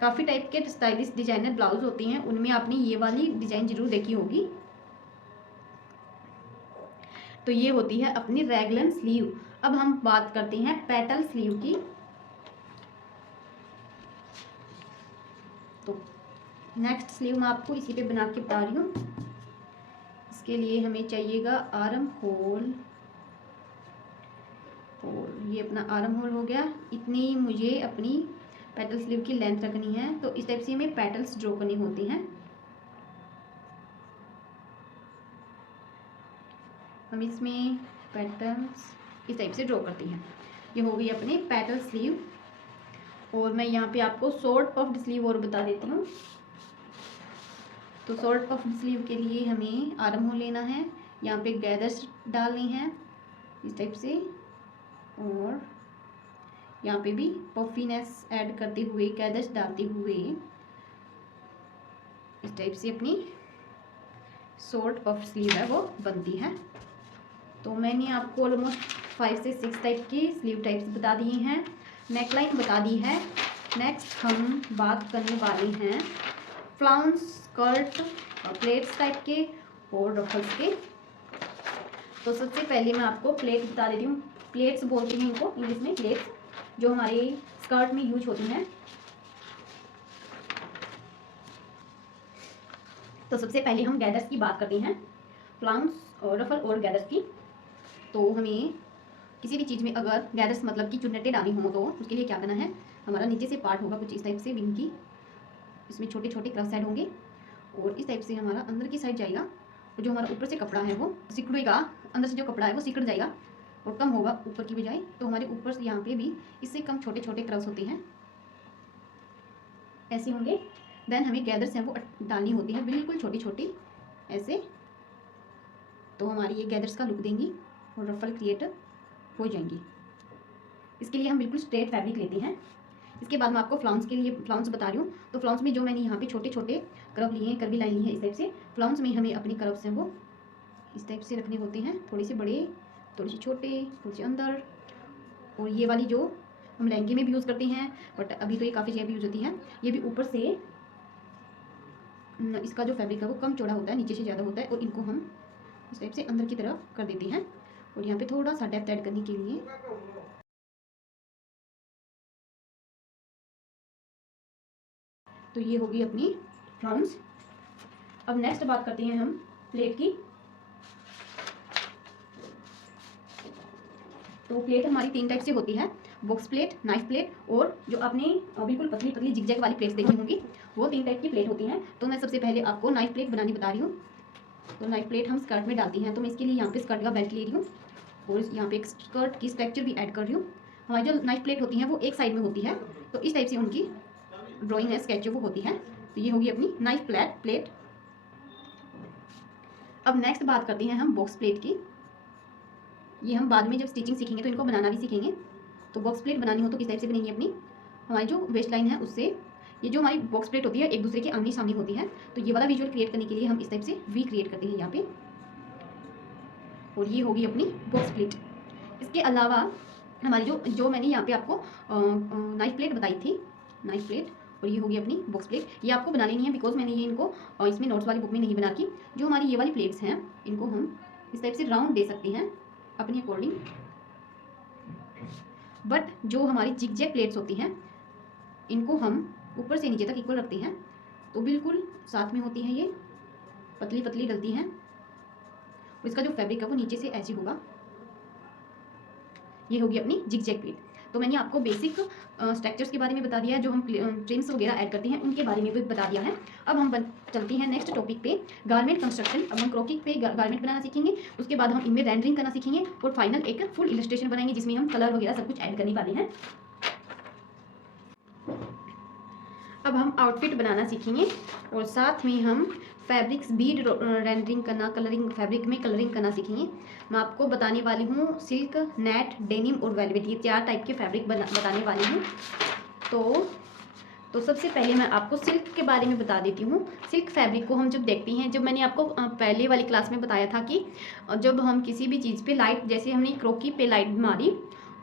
काफ़ी टाइप के स्टाइलिश डिजाइनर ब्लाउज होती हैं, उनमें आपने ये वाली डिज़ाइन जरूर देखी होगी। तो ये होती है अपनी रेगुलर स्लीव। अब हम बात करते हैं पेटल स्लीव की। तो नेक्स्ट स्लीव मैं आपको इसी पे बना के बता रही हूँ। इसके लिए हमें चाहिएगा आर्म होल, और ये अपना आर्म होल हो गया। इतनी मुझे अपनी पेटल स्लीव की लेंथ रखनी है, तो इस टाइप से हमें पेटल्स ड्रॉ करनी होती हैं। हम इसमें पैटर्न्स इस टाइप से ड्रॉ करते हैं। ये हो गई अपनी पेटल स्लीव। और मैं यहाँ पे आपको शॉर्ट पफ्ड स्लीव और बता देती हूँ। तो शॉर्ट पफ्ड स्लीव के लिए हमें आर्म होल लेना है, यहाँ पे गैदर्स डालनी है इस टाइप से, और यहाँ पे भी पफीनेस ऐड करते हुए गैदर्स डालते हुए इस टाइप से अपनी शॉर्ट पफ्ड स्लीव है वो बनती है। तो मैंने आपको ऑलमोस्ट 5 से 6 टाइप की स्लीव टाइप्स बता दिए हैं, नेकलाइन बता दी है। नेक्स्ट हम बात करने वाले हैं फ्लाउंस, स्कर्ट, प्लेट्स टाइप के और रफल्स के। तो सबसे पहले मैं आपको प्लेट बता देती हूँ। प्लेट्स बोलते हैं इनको इंग्लिश में, प्लेट्स, जो हमारे स्कर्ट में यूज होती हैं। तो सबसे पहले हम गैदर्स की बात करते हैं, फ्लाउंस और रफल और गैदर्स की। तो हमें किसी भी चीज़ में अगर गैदर्स मतलब कि चुन्नटें डाली हों तो उसके लिए क्या करना है, हमारा नीचे से पार्ट होगा कुछ इस टाइप से विंग की, इसमें छोटे छोटे क्रॉस साइड होंगे और इस टाइप से हमारा अंदर की साइड जाएगा, और जो हमारा ऊपर से कपड़ा है वो सिकुड़ेगा, अंदर से जो कपड़ा है वो सिकुड़ जाएगा और कम होगा ऊपर की बजाय। तो हमारे ऊपर से यहाँ पे भी इससे कम छोटे छोटे क्रॉस होते हैं, ऐसे होंगे। देन हमें गैदर्स हैं वो डालनी होती है बिल्कुल छोटी छोटी ऐसे, तो हमारी ये गैदर्स का लुक देंगी और रफल क्रिएट हो जाएंगी। इसके लिए हम बिल्कुल स्ट्रेट फैब्रिक लेते हैं। इसके बाद मैं आपको फ्लाउंस के लिए फ्लाउंस बता रही हूँ। तो फ्लाउंस में जो मैंने यहाँ पे छोटे छोटे कर्व लिए हैं, कर्वी लाइन ली है इस टाइप से। फ्लाउंस में हमें अपनी कर्व्स हैं वो इस टाइप से रखने होते हैं, थोड़ी से बड़े, थोड़ी सी छोटे, थोड़ी सी अंदर। और ये वाली जो हम लहंगे में भी यूज़ करते हैं, बट अभी तो ये काफ़ी जगह भी यूज़ होती है। ये भी ऊपर से इसका जो फैब्रिक है वो कम चौड़ा होता है, नीचे से ज़्यादा होता है, और इनको हम इस टाइप से अंदर की तरफ कर देते हैं। और यहाँ पे थोड़ा सा डेप्थ ऐड करने के लिए तो ये होगी अपनी फ्लाउंस। अब नेक्स्ट बात करते हैं हम प्लेट की। तो प्लेट हमारी 3 टाइप से होती है, बॉक्स प्लेट, नाइफ प्लेट, और जो आपने बिल्कुल पतली पतली जिगजैग वाली प्लेट्स देखी होंगी, वो 3 टाइप की प्लेट होती हैं। तो मैं सबसे पहले आपको नाइफ प्लेट बनानी बता रही हूँ। तो नाइफ प्लेट हम स्कर्ट में डालती हैं, तो मैं इसके लिए यहाँ पे स्कर्ट का बेल्ट ले रही हूँ और यहाँ पे एक स्कर्ट की स्ट्रक्चर भी ऐड कर रही हूँ। हमारी जो नाइफ प्लेट होती है वो एक साइड में होती है, तो इस टाइप से उनकी ड्राइंग है, स्केच वो होती है। तो ये होगी अपनी नाइफ प्लेट। अब नेक्स्ट बात करते हैं हम बॉक्स प्लेट की। ये हम बाद में जब स्टिचिंग सीखेंगे तो इनको बनाना भी सीखेंगे। तो बॉक्स प्लेट बनानी हो तो किस टाइप से बनेगी अपनी, हमारी जो वेस्ट लाइन है उससे ये जो हमारी बॉक्स प्लेट होती है एक दूसरे के आमने सामने होती है। तो ये वाला विजुअल क्रिएट करने के लिए हम इस टाइप से वी क्रिएट करते हैं यहाँ पे, और ये होगी अपनी बॉक्स प्लेट। इसके अलावा हमारी जो मैंने यहाँ पे आपको नाइफ प्लेट बताई थी, नाइफ प्लेट, और ये होगी अपनी बॉक्स प्लेट। ये आपको बना लेनी है बिकॉज मैंने ये इनको इसमें नोट्स वाली बुक में नहीं बना की। जो हमारी ये वाली प्लेट्स हैं इनको हम इस टाइप से राउंड दे सकते हैं अपने अकॉर्डिंग, बट जो हमारी जिगजैग प्लेट्स होती हैं इनको हम ऊपर से नीचे तक इक्वल रखते हैं, तो बिल्कुल साथ में होती हैं, ये पतली पतली डलती हैं, और इसका जो फैब्रिक है वो नीचे से ऐसे होगा। ये होगी अपनी जिगजैग प्लेट। तो मैंने आपको बेसिक स्ट्रक्चर्स के बारे में बता दिया है, जो हम ट्रिम्स वगैरह ऐड करते हैं उनके बारे में भी बता दिया है। अब हम चलते हैं नेक्स्ट टॉपिक पे, गारमेंट कंस्ट्रक्शन। अब हम क्रोकिंग पे गारमेंट बनाना सीखेंगे, उसके बाद हम इनमें रेंडरिंग करना सीखेंगे, और फाइनल एक फुल इलस्ट्रेशन बनाएंगे जिसमें हम कलर वगैरह सब कुछ ऐड करने वाले हैं। अब हम आउटफिट बनाना सीखेंगे और साथ में हम फैब्रिक्स बीड रेंडरिंग करना, कलरिंग, फैब्रिक में कलरिंग करना सीखेंगे। मैं आपको बताने वाली हूँ सिल्क, नेट, डेनिम और वेलवेट, ये 4 टाइप के फैब्रिक बताने वाली हूँ। तो सबसे पहले मैं आपको सिल्क के बारे में बता देती हूँ। सिल्क फैब्रिक को हम जब देखते हैं, जब मैंने आपको पहले वाली क्लास में बताया था कि जब हम किसी भी चीज़ पे लाइट, जैसे हमने क्रोकी पे लाइट मारी,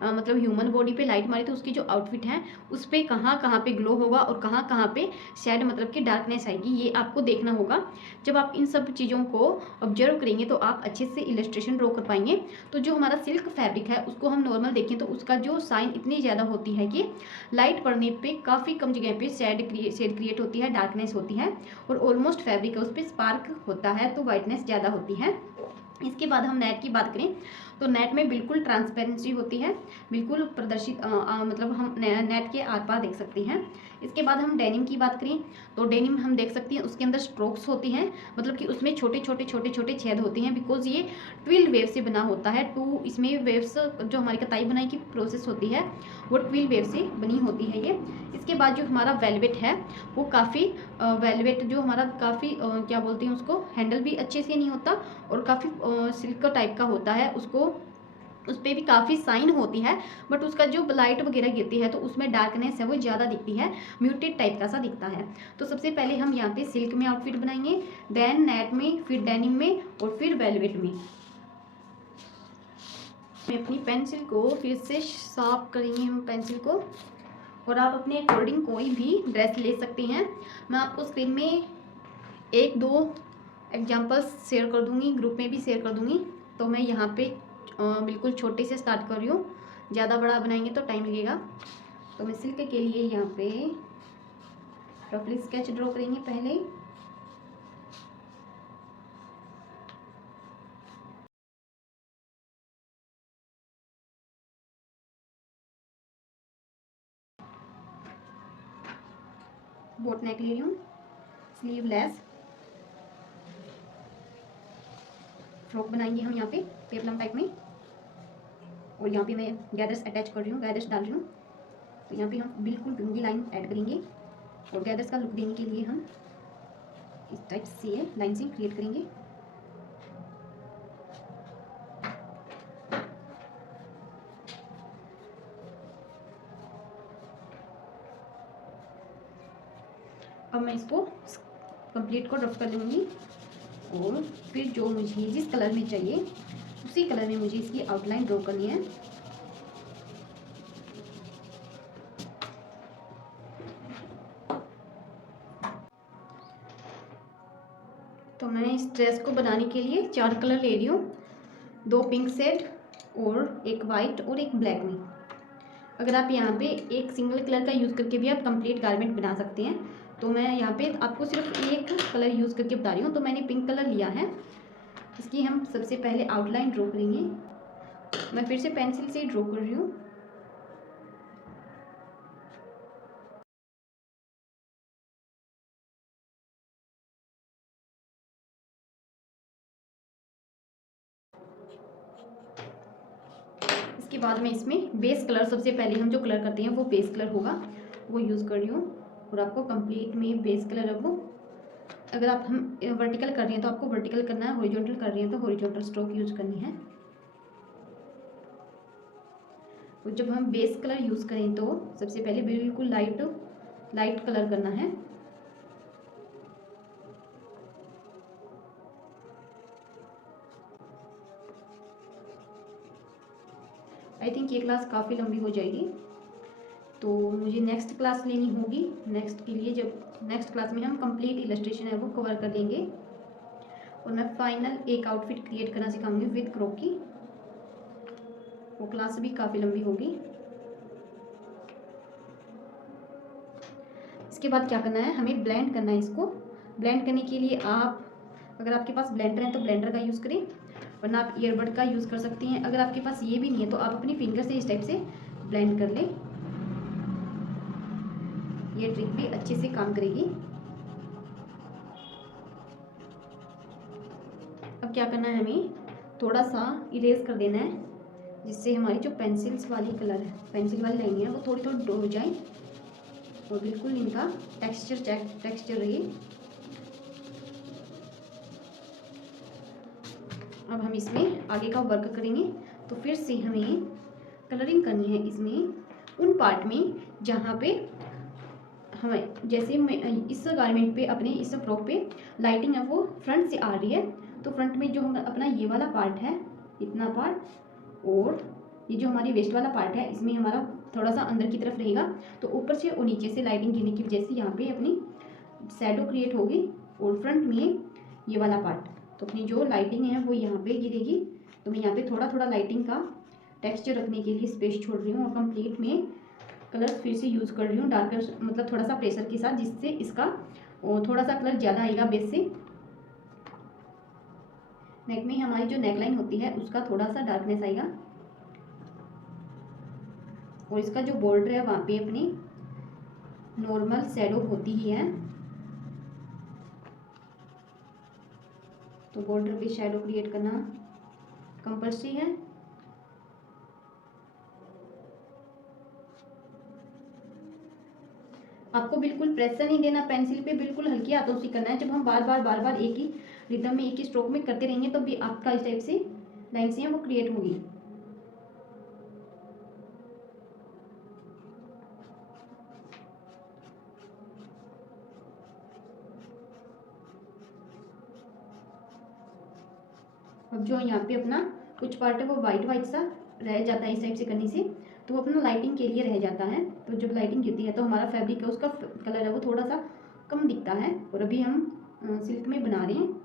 मतलब ह्यूमन बॉडी पे लाइट मारी, तो उसकी जो आउटफिट है उस पर कहाँ कहाँ पे ग्लो होगा और कहाँ कहाँ पे शेड, मतलब कि डार्कनेस आएगी, ये आपको देखना होगा। जब आप इन सब चीज़ों को ऑब्जर्व करेंगे तो आप अच्छे से इलस्ट्रेशन ड्रॉ कर पाएंगे। तो जो हमारा सिल्क फैब्रिक है उसको हम नॉर्मल देखें तो उसका जो साइन इतनी ज़्यादा होती है कि लाइट पड़ने पर काफ़ी कम जगह पर शेड क्रिएट होती है, डार्कनेस होती है, और ऑलमोस्ट फैब्रिक है उस पर स्पार्क होता है, तो वाइटनेस ज़्यादा होती है। इसके बाद हम नेट की बात करें तो नेट में बिल्कुल ट्रांसपेरेंसी होती है, बिल्कुल प्रदर्शित मतलब हम नेट के आर पार देख सकते हैं। इसके बाद हम डेनिम की बात करें तो डेनिम हम देख सकते हैं उसके अंदर स्ट्रोक्स होती हैं, मतलब कि उसमें छोटे छोटे छेद होते हैं, बिकॉज ये 12 वेव से बना होता है। इसमें वेव्स, जो हमारी कताई बुनाई की प्रोसेस होती है वो 12 वेव से बनी होती है ये। इसके बाद जो हमारा वेलवेट है वो काफ़ी वेलवेट जो हमारा काफ़ी क्या बोलते हैं उसको, हैंडल भी अच्छे से नहीं होता और काफ़ी सिल्क टाइप का होता है, उसको उस पर भी काफ़ी साइन होती है, बट उसका जो लाइट वगैरह गिरती है तो उसमें डार्कनेस है वो ज़्यादा दिखती है, म्यूटेड टाइप का सा दिखता है। तो सबसे पहले हम यहाँ पे सिल्क में आउटफिट बनाएंगे, देन नेट में, फिर डेनिम में और फिर वेलवेट में। अपनी पेंसिल को फिर से साफ करेंगे हम पेंसिल को, और आप अपने अकॉर्डिंग कोई भी ड्रेस ले सकते हैं। मैं आपको स्क्रीन में 1-2 एग्जाम्पल्स शेयर कर दूँगी, ग्रुप में भी शेयर कर दूँगी। तो मैं यहाँ पे बिल्कुल छोटे से स्टार्ट कर रही हूँ, ज़्यादा बड़ा बनाएंगे तो टाइम लगेगा। तो मैं सिल्क के लिए यहाँ पे रफली स्केच ड्रॉ करेंगे पहले। बोट नेक ले रही हूँ, स्लीवलेस फ्रॉक बनाएंगे हम यहाँ पे पेपलम टाइप में, और यहाँ पे मैं गैदर्स अटैच कर रही हूँ, गैदर्स डाल रही हूँ। तो यहाँ पे हम बिल्कुल गंगी लाइन ऐड करेंगे और गैदर्स का लुक देने के लिए हम इस टाइप से लाइन से क्रिएट करेंगे। अब मैं इसको कंप्लीट को रफ कर लूँगी, और फिर जो मुझे जिस कलर में चाहिए उसी कलर में मुझे इसकी आउटलाइन ड्रॉ करनी है। तो मैं इस ड्रेस को बनाने के लिए 4 कलर ले रही हूँ, 2 पिंक शेड और 1 वाइट और 1 ब्लैक में। अगर आप यहाँ पे एक सिंगल कलर का यूज़ करके भी आप कंप्लीट गारमेंट बना सकते हैं। तो मैं यहाँ पे आपको सिर्फ एक कलर यूज़ करके बता रही हूँ। तो मैंने पिंक कलर लिया है, इसकी हम सबसे पहले आउटलाइन ड्रॉ करेंगे। मैं फिर से पेंसिल से ड्रॉ कर रही हूँ। इसके बाद मैं इसमें बेस कलर, सबसे पहले हम जो कलर करते हैं वो बेस कलर होगा, वो यूज़ कर रही हूँ। और आपको कंप्लीट में बेस कलर है वो, अगर आप हम वर्टिकल कर रहे हैं तो आपको वर्टिकल करना है, हॉरिजॉन्टल कर रहे हैं तो हॉरिजॉन्टल स्ट्रोक यूज़ करनी है। और जब हम बेस कलर यूज़ करें तो सबसे पहले बिल्कुल लाइट कलर करना है। आई थिंक ये क्लास काफ़ी लंबी हो जाएगी, तो मुझे नेक्स्ट क्लास लेनी होगी। नेक्स्ट के लिए जब नेक्स्ट क्लास में हम कंप्लीट इलस्ट्रेशन है वो कवर कर देंगे, और मैं फाइनल एक आउटफिट क्रिएट करना सिखाऊंगी विद क्रोकी। वो क्लास भी काफ़ी लंबी होगी। इसके बाद क्या करना है, हमें ब्लेंड करना है। इसको ब्लेंड करने के लिए आप, अगर आपके पास ब्लेंडर है तो ब्लेंडर का यूज़ करें, वरना आप ईयरबड का यूज़ कर सकती हैं। अगर आपके पास ये भी नहीं है तो आप अपनी फिंगर से इस टाइप से ब्लेंड कर लें, ये ट्रिक भी अच्छे से काम करेगी। अब क्या करना है, हमें थोड़ा सा इरेज कर देना है, जिससे हमारी जो पेंसिल वाली लाइन है वो थोड़ी ड्रॉ हो जाए। और बिल्कुल इनका टेक्सचर रहे। अब हम इसमें आगे का वर्क करेंगे। तो फिर से हमें कलरिंग करनी है इसमें उन पार्ट में जहाँ पे हमें, जैसे मैं इस गारमेंट पे अपने इस फ्रॉक पे लाइटिंग है वो फ्रंट से आ रही है, तो फ्रंट में जो हम अपना ये वाला पार्ट है, इतना पार्ट, और ये जो हमारी वेस्ट वाला पार्ट है, इसमें हमारा थोड़ा सा अंदर की तरफ रहेगा। तो ऊपर से और नीचे से लाइटिंग गिरने की वजह से यहाँ पे अपनी शैडो क्रिएट होगी, और फ्रंट में ये वाला पार्ट, तो अपनी जो लाइटिंग है वो यहाँ पे गिरेगी। तो मैं यहाँ पे थोड़ा थोड़ा लाइटिंग का टेक्सचर रखने के लिए स्पेस छोड़ रही हूँ, और कंप्लीट में कलर फिर से यूज़ कर रही हूँ डार्कर, मतलब थोड़ा सा प्रेशर के साथ, जिससे इसका थोड़ा सा कलर ज़्यादा आएगा बेस से। नेक में हमारी जो नेक लाइन होती है उसका थोड़ा सा डार्कनेस आएगा, और इसका जो बॉर्डर है वहाँ पे अपनी नॉर्मल शैडो होती ही है, तो बॉर्डर पे शैडो क्रिएट करना कंपल्सरी है। आपको बिल्कुल प्रेशर नहीं देना पेंसिल पे, बिल्कुल हल्की हाथों से करना है। जब हम बार बार एक ही रिदम में एक ही स्ट्रोक में करते रहेंगे तो भी आपका इस टाइप से लाइन्स हैं वो क्रिएट होगी। अब जो यहाँ पे अपना कुछ पार्ट है वो वाइट सा रह जाता है इस टाइप से करने से, तो वो अपना लाइटिंग के लिए रह जाता है। तो जब लाइटिंग गिरती है तो हमारा फैब्रिक है उसका कलर है वो थोड़ा सा कम दिखता है। और अभी हम सिल्क में बना रहे हैं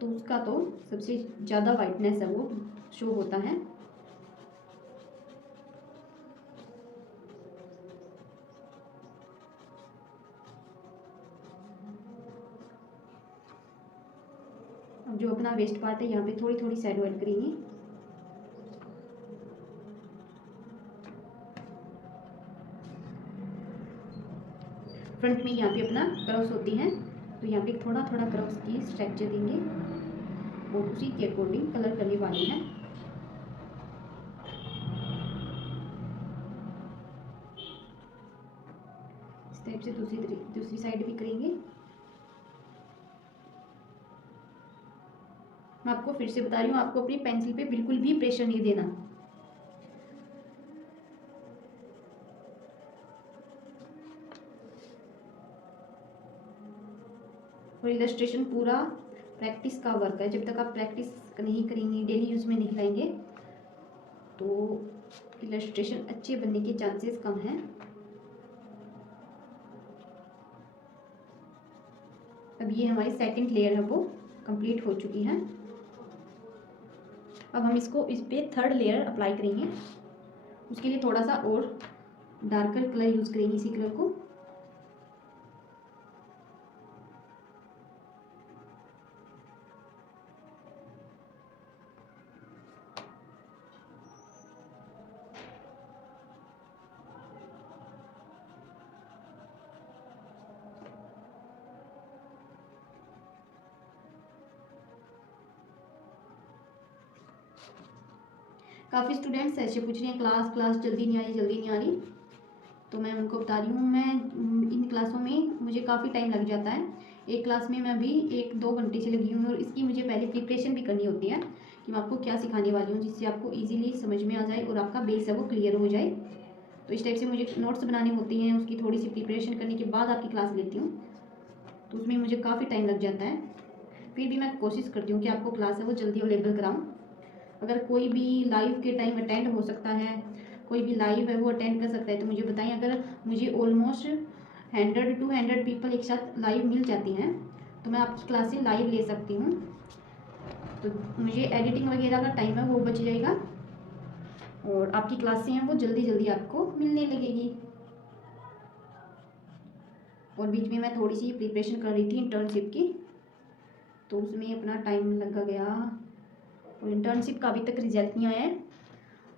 तो उसका तो सबसे ज़्यादा वाइटनेस है वो शो होता है। अब जो अपना वेस्ट पार्ट है यहाँ पे थोड़ी थोड़ी शैडो ऐड करेंगे। फ्रंट में यहाँ पे अपना कर्व्स होती हैं, तो यहाँ पे थोड़ा थोड़ा कर्व्स की स्ट्रक्चर देंगे और उसी के अकॉर्डिंग कलर करने वाले हैं। इस टाइप से दूसरी साइड भी करेंगे। मैं आपको फिर से बता रही हूँ, आपको अपनी पेंसिल पे बिल्कुल भी प्रेशर नहीं देना। और इलस्ट्रेशन पूरा प्रैक्टिस का वर्क है। जब तक आप प्रैक्टिस नहीं करेंगे, डेली यूज में नहीं लाएंगे, तो इलस्ट्रेशन अच्छे बनने के चांसेस कम हैं। अब ये हमारी सेकंड लेयर है वो कंप्लीट हो चुकी है। अब हम इसको इस पे थर्ड लेयर अप्लाई करेंगे। उसके लिए थोड़ा सा और डार्कर कलर यूज़ करेंगे, इसी कलर को। काफ़ी स्टूडेंट्स ऐसे पूछ रहे हैं क्लास जल्दी नहीं आ रही, तो मैं उनको बता रही हूँ, मैं इन क्लासों में मुझे काफ़ी टाइम लग जाता है। एक क्लास में मैं अभी 1-2 घंटे से लगी हूँ, और इसकी मुझे पहले प्रिपरेशन भी करनी होती है कि मैं आपको क्या सिखाने वाली हूँ, जिससे आपको ईजिली समझ में आ जाए और आपका बेस है वो क्लियर हो जाए। तो इस टाइप से मुझे नोट्स बनानी होती हैं, उसकी थोड़ी सी प्रिपरेशन करने के बाद आपकी क्लास लेती हूँ, तो उसमें मुझे काफ़ी टाइम लग जाता है। फिर भी मैं कोशिश करती हूँ कि आपको क्लास है वो जल्दी अवेलेबल कराऊँ। अगर कोई भी लाइव के टाइम अटेंड हो सकता है, कोई भी लाइव है वो अटेंड कर सकता है, तो मुझे बताएं। अगर मुझे ऑलमोस्ट 100-200 पीपल एक साथ लाइव मिल जाती हैं तो मैं आपकी क्लासेस लाइव ले सकती हूँ, तो मुझे एडिटिंग वगैरह का टाइम है वो बच जाएगा, और आपकी क्लासें हैं वो जल्दी आपको मिलने लगेगी। और बीच में मैं थोड़ी सी प्रिपरेशन कर रही थी इंटर्नशिप की, तो उसमें अपना टाइम लगा गया, और इंटर्नशिप का अभी तक रिजल्ट नहीं आया है।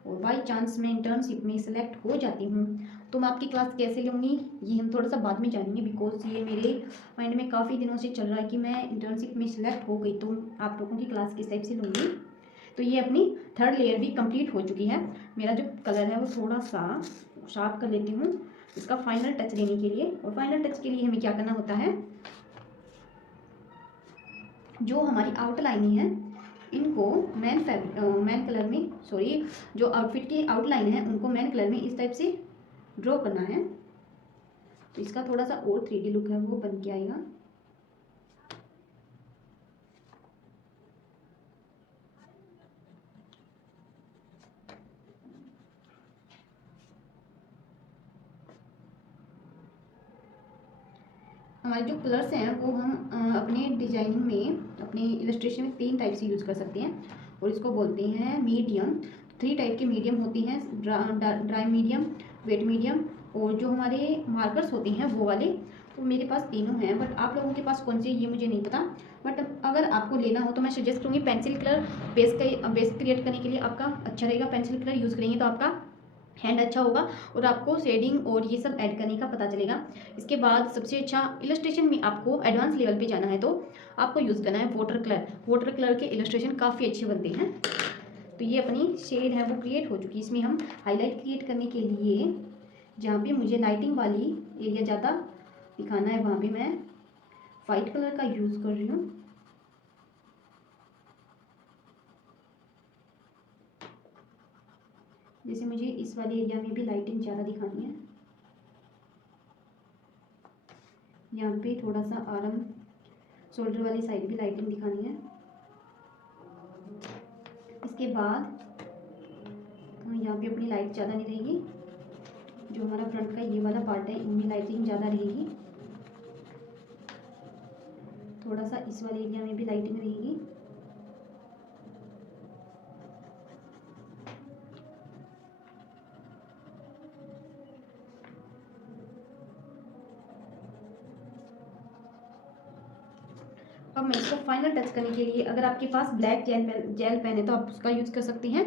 और बाई चांस मैं इंटर्नशिप में सिलेक्ट हो जाती हूँ तो मैं आपकी क्लास कैसे लूँगी ये हम थोड़ा सा बाद में जानेंगे, बिकॉज ये मेरे माइंड में काफ़ी दिनों से चल रहा है कि मैं इंटर्नशिप में सिलेक्ट हो गई तो आप लोगों की क्लास किस टाइप से लूँगी। तो ये अपनी थर्ड लेयर भी कंप्लीट हो चुकी है। मेरा जो कलर है वो थोड़ा सा शार्प कर लेती हूँ इसका फाइनल टच देने के लिए। और फाइनल टच के लिए हमें क्या करना होता है, जो हमारी आउटलाइन है इनको मैन कलर में, सॉरी, जो आउटफिट की आउटलाइन है उनको मैन कलर में इस टाइप से ड्रॉ करना है। तो इसका थोड़ा सा और 3D लुक है वो बन के आएगा। हमारे जो कलर्स हैं वो हम अपने डिजाइनिंग में, अपने इलस्ट्रेशन में 3 टाइप से यूज़ कर सकते हैं और इसको बोलते हैं मीडियम। 3 टाइप के मीडियम होती हैं, ड्राई मीडियम, वेट मीडियम और जो हमारे मार्कर्स होते हैं वो वाले। तो मेरे पास तीनों हैं, बट आप लोगों के पास कौन से ये मुझे नहीं पता। बट अगर आपको लेना हो तो मैं सजेस्ट करूँगी पेंसिल कलर बेस क्रिएट करने के लिए आपका अच्छा रहेगा। पेंसिल कलर यूज़ करेंगे तो आपका हैंड अच्छा होगा और आपको शेडिंग और ये सब ऐड करने का पता चलेगा। इसके बाद सबसे अच्छा इलस्ट्रेशन में आपको एडवांस लेवल पे जाना है तो आपको यूज़ करना है वाटर कलर। वाटर कलर के इलस्ट्रेशन काफ़ी अच्छे बनते हैं। तो ये अपनी शेड है वो क्रिएट हो चुकी है। इसमें हम हाईलाइट क्रिएट करने के लिए जहाँ पे मुझे लाइटिंग वाली एरिया ज़्यादा दिखाना है वहाँ पे मैं वाइट कलर का यूज़ कर रही हूँ। जैसे मुझे इस वाले एरिया में भी लाइटिंग ज़्यादा दिखानी है, यहाँ पे थोड़ा सा आर्म शोल्डर वाली साइड भी लाइटिंग दिखानी है। इसके बाद यहाँ पे अपनी लाइट ज़्यादा नहीं रहेगी, जो हमारा फ्रंट का ये वाला पार्ट है इनमें लाइटिंग ज़्यादा रहेगी। थोड़ा सा इस वाले एरिया में भी लाइटिंग रहेगी। अब मैं इसको फाइनल टच करने के लिए, अगर आपके पास ब्लैक जेल पेन है तो आप उसका यूज़ कर सकते हैं,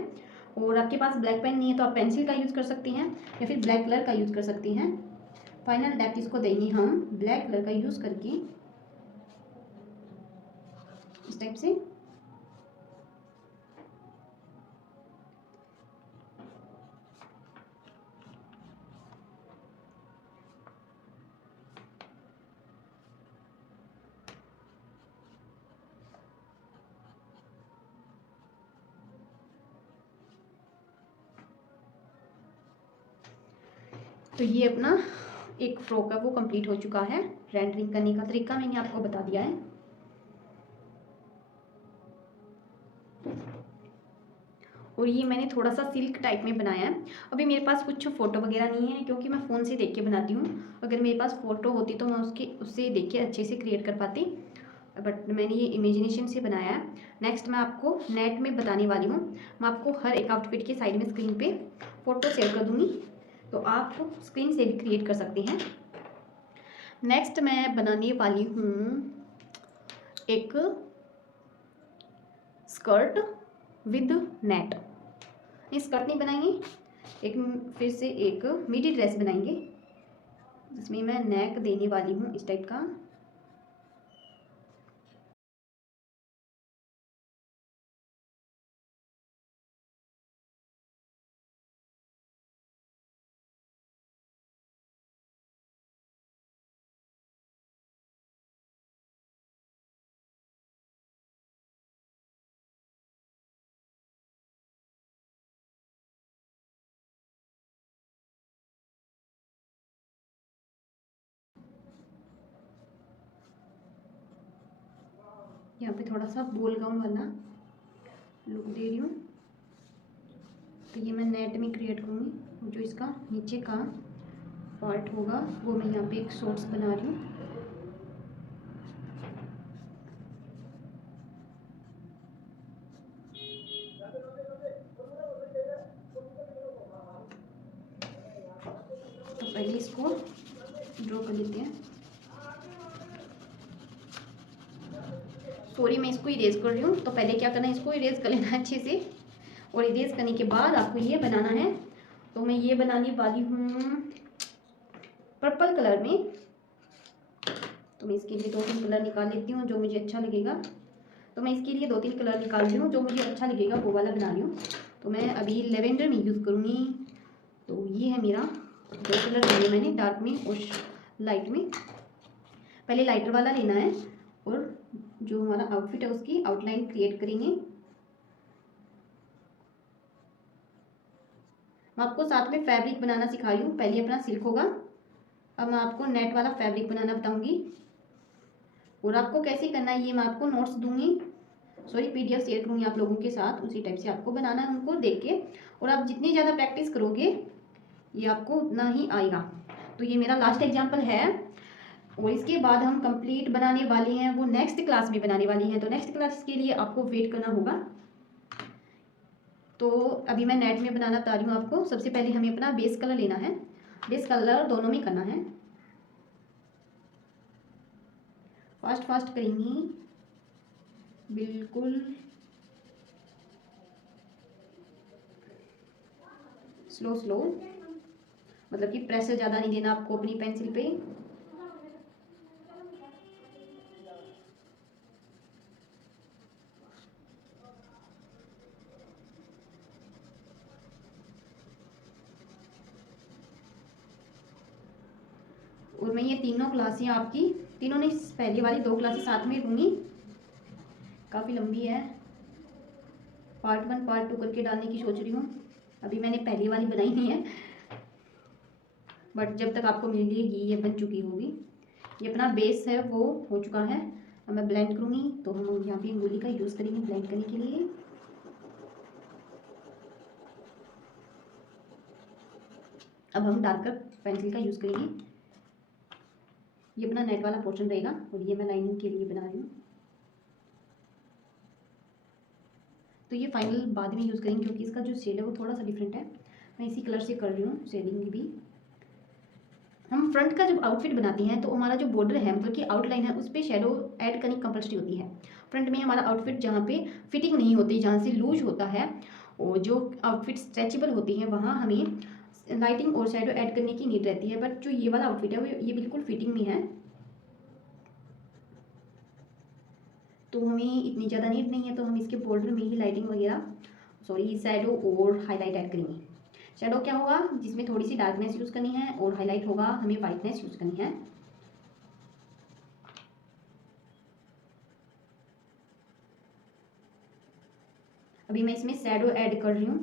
और आपके पास ब्लैक पेन नहीं है तो आप पेंसिल का यूज़ कर सकते हैं या फिर ब्लैक कलर का यूज़ कर सकते हैं। फाइनल टच इसको देंगे हम ब्लैक कलर का यूज़ करके इस टाइप से। तो ये अपना एक फ्रॉक है वो कंप्लीट हो चुका है। रेंडरिंग करने का तरीका मैंने आपको बता दिया है। और ये मैंने थोड़ा सा सिल्क टाइप में बनाया है। अभी मेरे पास कुछ फ़ोटो वगैरह नहीं है क्योंकि मैं फ़ोन से देख के बनाती हूँ। अगर मेरे पास फ़ोटो होती तो मैं उससे देख के अच्छे से क्रिएट कर पाती, बट मैंने ये इमेजिनेशन से बनाया है। नेक्स्ट मैं आपको नेट में बताने वाली हूँ। मैं आपको हर एक आउटफिट के साइड में स्क्रीन पे फ़ोटो शेयर कर दूँगी, तो आप स्क्रीन से भी क्रिएट कर सकते हैं। नेक्स्ट मैं बनाने वाली हूँ एक स्कर्ट विद नेट। ये स्कर्ट नहीं बनाएंगे, एक फिर से एक मिडी ड्रेस बनाएंगे जिसमें मैं नेक देने वाली हूँ इस टाइप का। यहाँ पे थोड़ा सा बोल गाउन वाला लुक दे रही हूँ। तो ये मैं नेट में क्रिएट करूँगी। जो इसका नीचे का पार्ट होगा वो मैं यहाँ पे एक शॉर्ट्स बना रही हूँ। तो पहले इसको ड्रॉ कर लेते हैं। सॉरी, मैं इसको इरेज कर रही हूँ, तो पहले क्या करना है, इसको इरेज कर लेना है अच्छे से। और इरेज करने के बाद आपको ये बनाना है। तो मैं ये बनाने वाली हूँ पर्पल कलर में। तो मैं इसके लिए 2-3 कलर निकाल लेती हूँ जो मुझे अच्छा लगेगा। तो मैं इसके लिए 2-3 कलर निकाल रही हूँ, जो मुझे अच्छा लगेगा वो वाला बना रही हूँ। तो मैं अभी लेवेंडर में यूज़ करूँगी। तो ये है मेरा दो कलर लिए मैंने, डार्क में और लाइट में। पहले लाइटर वाला लेना है और जो हमारा आउटफिट है उसकी आउटलाइन क्रिएट करेंगे। मैं आपको साथ में फैब्रिक बनाना सिखा रही हूँ। पहले अपना सिल्क होगा, अब मैं आपको नेट वाला फैब्रिक बनाना बताऊंगी। और आपको कैसे करना है ये मैं आपको नोट्स दूंगी, सॉरी PDF शेयर करूँगी आप लोगों के साथ। उसी टाइप से आपको बनाना है उनको देख के, और आप जितनी ज़्यादा प्रैक्टिस करोगे ये आपको उतना ही आएगा। तो ये मेरा लास्ट एग्जाम्पल है, और इसके बाद हम कंप्लीट बनाने वाले हैं, वो नेक्स्ट क्लास में बनाने वाली हैं। तो नेक्स्ट क्लास के लिए आपको वेट करना होगा। तो अभी मैं नेट में बनाना बता रही हूँ आपको। सबसे पहले हमें अपना बेस कलर लेना है, बेस कलर दोनों में करना है। फास्ट फास्ट करेंगी, बिल्कुल स्लो स्लो, मतलब कि प्रेशर ज़्यादा नहीं देना आपको अपनी पेंसिल पे। और मैं ये तीनों क्लासें आपकी, तीनों नहीं पहले वाली 2 क्लासें साथ में लूँगी। काफ़ी लंबी है, पार्ट 1 पार्ट 2 करके डालने की सोच रही हूँ। अभी मैंने पहली वाली बनाई नहीं है, बट जब तक आपको मिलेगी ये बन चुकी होगी। ये अपना बेस है वो हो चुका है। अब मैं ब्लेंड करूँगी, तो हम यहाँ पे गोली का यूज़ करेंगे ब्लेंड करने के लिए। अब हम डार्कर पेंसिल का यूज़ करेंगे। ये अपना नेट वाला पोर्शन रहेगा, और ये मैं लाइनिंग के लिए बना रही हूँ। तो ये फाइनल बाद में यूज़ करेंगे, क्योंकि इसका जो शेड है वो थोड़ा सा डिफरेंट है। मैं इसी कलर से कर रही हूँ शेडिंग भी। हम फ्रंट का जब आउटफिट बनाते हैं तो हमारा जो बॉर्डर है, मतलब कि आउटलाइन है, उस पर शेडो ऐड करनी कंपल्सरी होती है। फ्रंट में हमारा आउटफिट जहाँ पे फिटिंग नहीं होती, जहाँ से लूज होता है, और जो आउटफिट स्ट्रेचेबल होती है, वहाँ हमें लाइटिंग और शेडो ऐड करने की नीड रहती है। बट जो ये वाला आउटफिट है वो ये बिल्कुल फिटिंग में है, तो हमें इतनी ज़्यादा नीड नहीं है। तो हम इसके बॉर्डर में ही लाइटिंग वगैरह, सॉरी शेडो और हाईलाइट ऐड करेंगे। शेडो क्या होगा, जिसमें थोड़ी सी डार्कनेस यूज़ करनी है, और हाईलाइट होगा हमें वाइटनेस यूज़ करनी है। अभी मैं इसमें शेडो ऐड कर रही हूँ,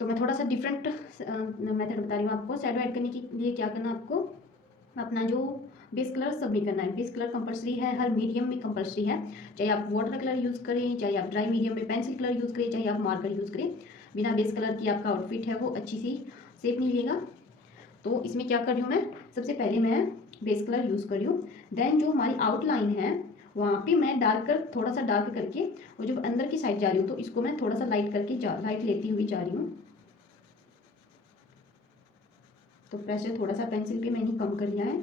तो मैं थोड़ा सा डिफरेंट मेथड बता रही हूँ आपको। शेडो ऐड करने के लिए क्या करना है आपको, अपना जो बेस कलर सब में करना है। बेस कलर कंपल्सरी है, हर मीडियम में कंपल्सरी है। चाहे आप वाटर कलर यूज़ करें, चाहे आप ड्राई मीडियम में पेंसिल कलर यूज़ करें, चाहे आप मार्कर यूज़ करें, बिना बेस कलर की आपका आउटफिट है वो अच्छी सी शेप नहीं लेगा। तो इसमें क्या कर रही हूँ मैं, सबसे पहले मैं बेस कलर यूज़ कर रही हूँ। देन जो हमारी आउटलाइन है वहाँ पे मैं थोड़ा सा डार्क करके, और जब अंदर की साइड जा रही हूँ तो इसको मैं थोड़ा सा लाइट करके लाइट लेती हुई जा रही हूँ। तो प्रेशर थोड़ा सा पेंसिल पे मैंने कम कर लिया है।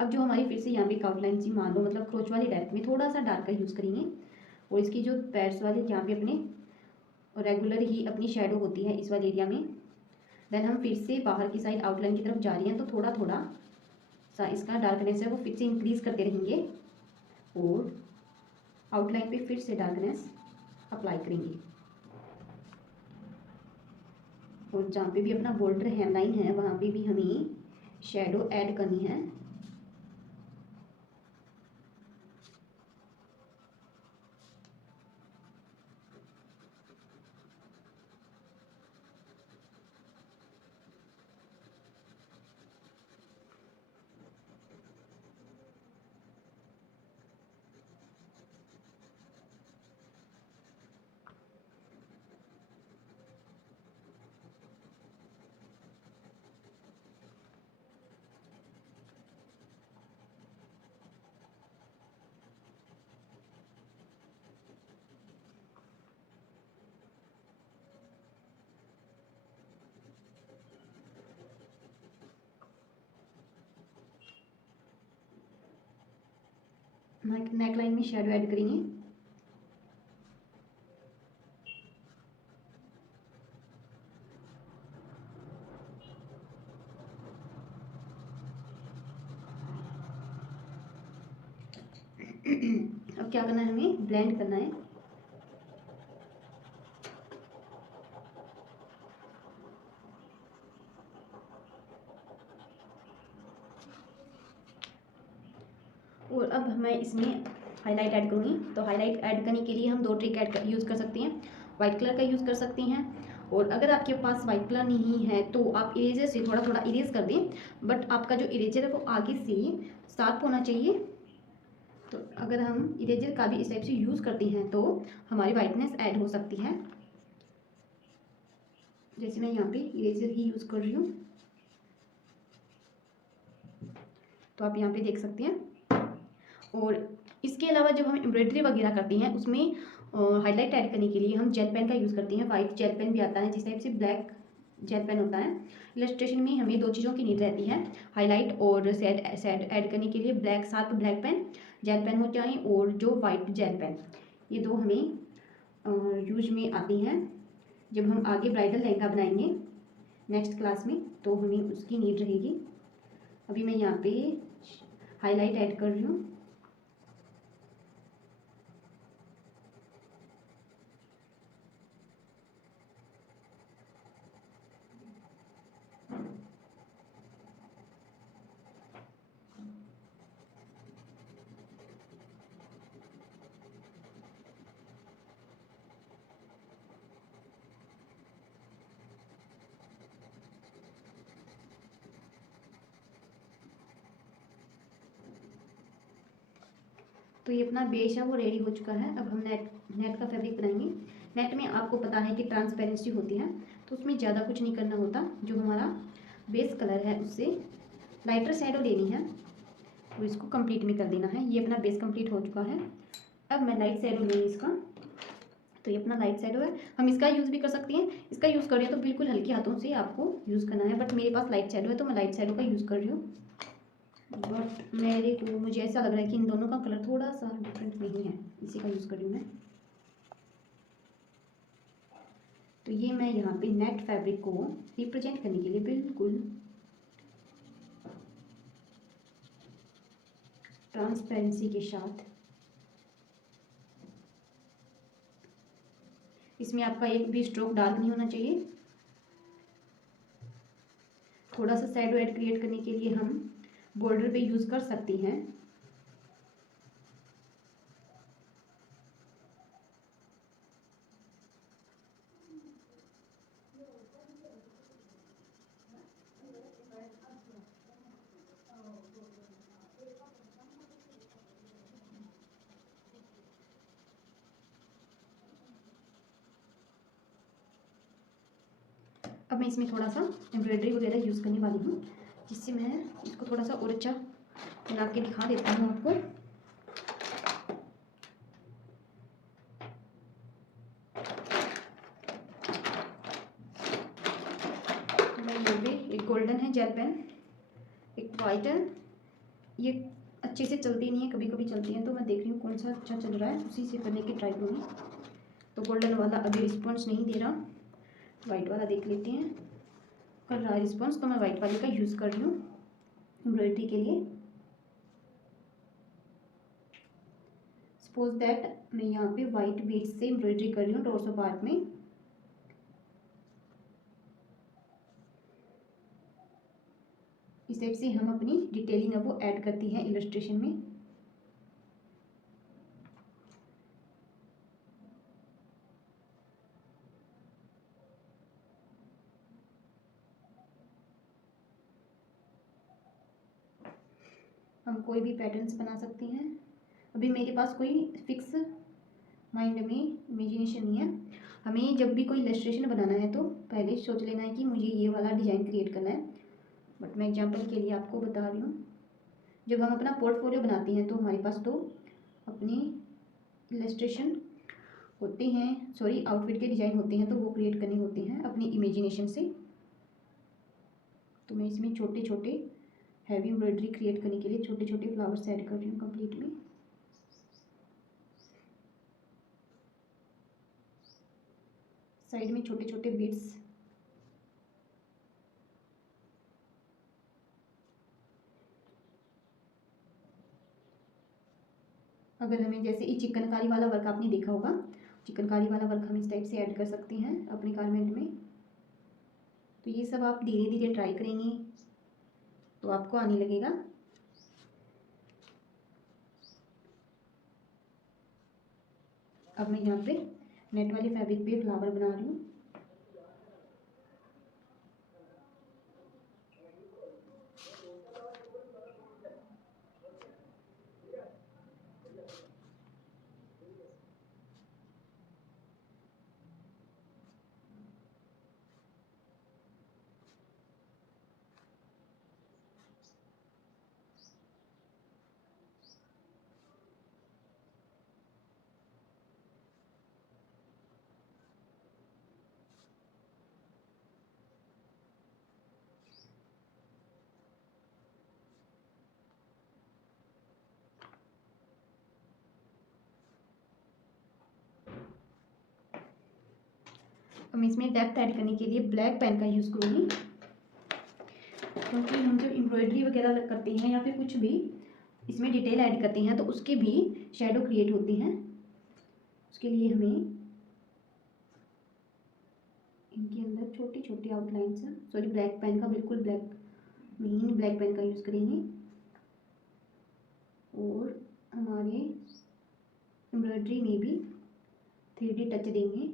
अब जो हमारी फिर से यहाँ पे एक आउटलाइन सी मान लो, मतलब क्रोच वाली टाइप में थोड़ा सा डार्कर यूज़ करेंगे। और इसकी जो पैड्स वाले जहाँ पे अपने रेगुलर ही अपनी शेडो होती है इस वाले एरिया में, देन हम फिर से बाहर की साइड आउटलाइन की तरफ जा रही हैं, तो थोड़ा थोड़ा सा इसका डार्कनेस है वो फिर से इंक्रीज़ करते रहेंगे, और आउटलाइन पे फिर से डार्कनेस अप्लाई करेंगे। और जहाँ पे भी अपना बॉर्डर हेमलाइन है वहाँ पे भी हमें शेडो ऐड करनी है। नेक लाइन में शेडो ऐड करेंगे। अब क्या करना है, हमें ब्लेंड करना है। और अब मैं इसमें हाईलाइट ऐड करूँगी। तो हाईलाइट ऐड करने के लिए हम दो ट्रिक यूज़ कर सकते हैं। वाइट कलर का यूज़ कर सकते हैं, और अगर आपके पास वाइट कलर नहीं है तो आप इरेजर से थोड़ा थोड़ा इरेज कर दें, बट आपका जो इरेजर है वो आगे से शार्प होना चाहिए। तो अगर हम इरेजर का भी इस टाइप से यूज़ करते हैं तो हमारी वाइटनेस ऐड हो सकती है। जैसे मैं यहाँ पे इरेजर ही यूज़ कर रही हूँ, तो आप यहाँ पे देख सकते हैं। और इसके अलावा जब हम एम्ब्रॉयडरी वगैरह करते हैं उसमें हाईलाइट ऐड करने के लिए हम जेल पेन का यूज़ करते हैं। वाइट जेल पेन भी आता है, जिस टाइप से ब्लैक जेल पेन होता है। इलस्ट्रेशन में हमें दो चीज़ों की नीड रहती है, हाईलाइट और शेड ऐड करने के लिए black sharp black pen gel pen हो जाए, और जो वाइट जेल पेन, ये दो हमें यूज में आती हैं जब हम आगे ब्राइडल लहंगा बनाएंगे नेक्स्ट क्लास में, तो हमें उसकी नीड रहेगी। अभी मैं यहाँ पे हाईलाइट ऐड कर रही हूँ। तो ये अपना बेस है वो रेडी हो चुका है। अब हम नेट का फैब्रिक बनाएंगे। नेट में आपको पता है कि ट्रांसपेरेंसी होती है, तो उसमें ज़्यादा कुछ नहीं करना होता। जो हमारा बेस कलर है उससे लाइटर शेडो लेनी है, तो इसको कंप्लीट में कर देना है। ये अपना बेस कंप्लीट हो चुका है। अब मैं लाइट शेडो लूँगी इसका। तो ये अपना लाइट शेडो है, हम इसका यूज़ भी कर सकते हैं। इसका यूज़ करें तो बिल्कुल हल्के हाथों से आपको यूज़ करना है, बट मेरे पास लाइट शेडो है तो मैं लाइट शेडो का यूज़ कर रही हूँ। बट मुझे ऐसा लग रहा है कि इन दोनों का कलर थोड़ा सा डिफरेंट नहीं है, इसी का यूज़ कर रही हूँ मैं। तो ये मैं यहाँ पे नेट फैब्रिक को रिप्रेजेंट करने के लिए बिल्कुल ट्रांसपेरेंसी के साथ, इसमें आपका एक भी स्ट्रोक डार्क नहीं होना चाहिए। थोड़ा सा शैडो ऐड क्रिएट करने के लिए हम बॉर्डर पे यूज़ कर सकते हैं। अब मैं इसमें थोड़ा सा एम्ब्रॉयडरी वगैरह यूज़ करने वाली हूँ, जिससे मैं इसको थोड़ा सा और अच्छा बना के दिखा देती हूँ आपको। मैं यहाँ पे एक गोल्डन है जेल पेन, एक वाइट है, ये अच्छे से चलती नहीं है, कभी कभी चलती है, तो मैं देख रही हूँ कौन सा अच्छा चल रहा है उसी से करने की ट्राई करूँगी। तो गोल्डन वाला अभी रिस्पॉन्स नहीं दे रहा, वाइट वाला देख लेते हैं। कर रहा है रिस्पॉन्स, तो मैं वाइट वाले का यूज़ कर रही हूँ एम्ब्रॉयडरी के लिए। सपोज दैट मैं यहाँ पे वाइट बीड्स से एम्ब्रॉयडरी कर रही हूँ टॉर्सो पार्ट में। इस टाइप से हम अपनी डिटेलिंग है वो ऐड करती हैं इलस्ट्रेशन में। हम कोई भी पैटर्न्स बना सकते हैं। अभी मेरे पास कोई फिक्स माइंड में इमेजिनेशन नहीं है। हमें जब भी कोई इलस्ट्रेशन बनाना है तो पहले सोच लेना है कि मुझे ये वाला डिज़ाइन क्रिएट करना है। बट मैं एग्जांपल के लिए आपको बता रही हूँ, जब हम अपना पोर्टफोलियो बनाते हैं तो हमारे पास तो अपनी इलस्ट्रेशन होते हैं, सॉरी आउटफिट के डिज़ाइन होते हैं, तो वो क्रिएट करने होते हैं अपनी इमेजिनेशन से। तो मैं इसमें छोटे छोटे हैवी एम्ब्रॉयडरी क्रिएट करने के लिए छोटे छोटे फ्लावर्स ऐड कर रही हूँ कंप्लीट में। साइड में छोटे छोटे बीड्स। अगर हमें जैसे ये चिकनकारी वाला वर्क आपने देखा होगा, चिकनकारी वाला वर्क हम इस टाइप से ऐड कर सकते हैं अपने गारमेंट में। तो ये सब आप धीरे धीरे ट्राई करेंगे तो आपको आने लगेगा। अब मैं यहाँ पे नेट वाले फैब्रिक पे फ्लावर बना रही हूँ। अब मैं इसमें डेप्थ ऐड करने के लिए ब्लैक पेन का यूज़ करूँगी, क्योंकि हम जब एम्ब्रॉयडरी वगैरह करते हैं या फिर कुछ भी इसमें डिटेल ऐड करते हैं तो उसके भी शेडो क्रिएट होती हैं। उसके लिए हमें इनके अंदर छोटी छोटी आउटलाइंस, सॉरी ब्लैक पेन का, बिल्कुल ब्लैक महीन ब्लैक पेन का यूज़ करेंगे और हमारे एम्ब्रॉयडरी में भी 3D टच देंगे।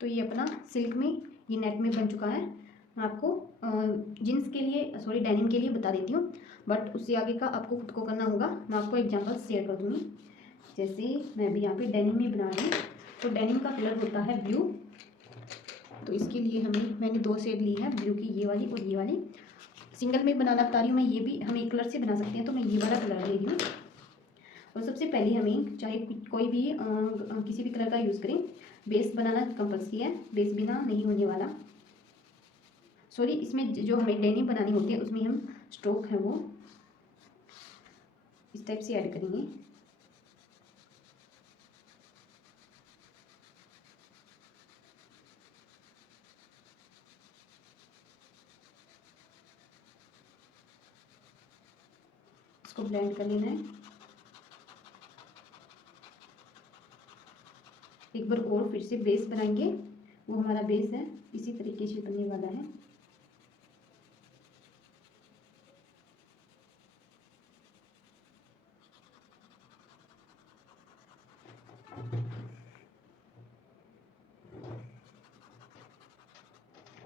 तो ये अपना सिल्क में, ये नेट में बन चुका है। मैं आपको जीन्स के लिए, सॉरी डेनिम के लिए बता देती हूँ, बट उससे आगे का आपको खुद को करना होगा। मैं आपको एग्जांपल शेयर कर दूँगी। जैसे मैं भी यहाँ पे डेनिम में बना रही हूँ, तो डेनिम का कलर होता है ब्लू। तो इसके लिए मैंने 2 शेड ली है, ब्लू की ये वाली और ये वाली। सिंगल में बनाना बता रही हूँ मैं, ये भी हम एक कलर से बना सकते हैं, तो मैं ये वाला कलर ले रही हूँ। और सबसे पहले हमें चाहे कोई भी किसी भी कलर का यूज़ करें, बेस बनाना कंपल्सरी है, बेस बिना नहीं होने वाला। सॉरी, इसमें जो हमें डेनिम बनानी होती है उसमें हम स्ट्रोक है वो इस टाइप से ऐड करेंगे। इसको ब्लेंड कर लेना है एक बार और, फिर से बेस बनाएंगे। वो हमारा बेस है, इसी तरीके से बनने वाला है।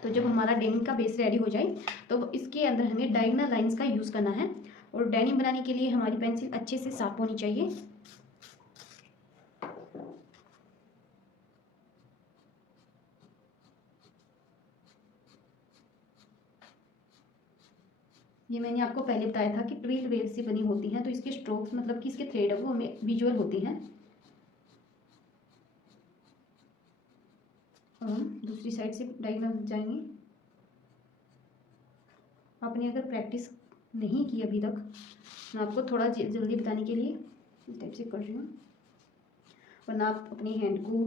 तो जब हमारा डेनिम का बेस रेडी हो जाए तो इसके अंदर हमें डायगोनल लाइंस का यूज़ करना है। और डेनिम बनाने के लिए हमारी पेंसिल अच्छे से साफ होनी चाहिए। ये मैंने आपको पहले बताया था कि ट्विल वेव से बनी होती हैं, तो इसके स्ट्रोक्स मतलब कि इसके थ्रेड है वो हमें विजुअल होती हैं। अब हम दूसरी साइड से डायगोनल जाएंगे। आपने अगर प्रैक्टिस नहीं की अभी तक, मैं आपको थोड़ा जल्दी बताने के लिए इस टाइप से कर रही हूँ, वरना आप अपने हैंड को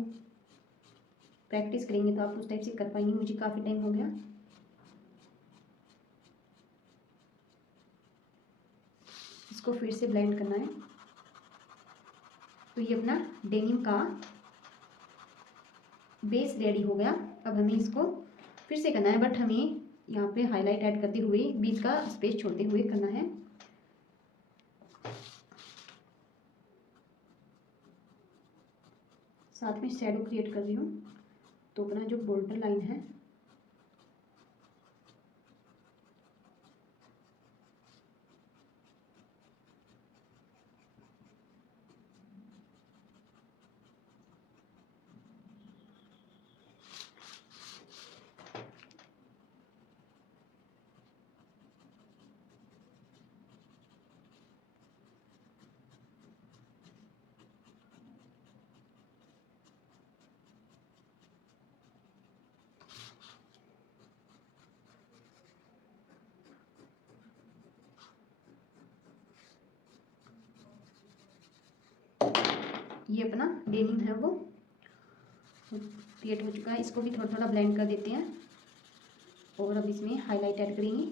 प्रैक्टिस करेंगे तो आप उस टाइप से कर पाएंगे। मुझे काफ़ी टाइम हो गया। इसको फिर से ब्लेंड करना है। तो ये अपना डेनिम का बेस रेडी हो गया। अब हमें इसको फिर से करना है, बट हमें यहाँ पे हाईलाइट ऐड करते हुए, बीच का स्पेस छोड़ते हुए करना है। साथ में शैडो क्रिएट कर रही हूँ। तो अपना जो बॉर्डर लाइन है ये अपना डेनिम है वो क्रिएट हो चुका है। इसको भी थोड़ा थोड़ा ब्लेंड कर देते हैं और अब इसमें हाईलाइट ऐड करेंगे।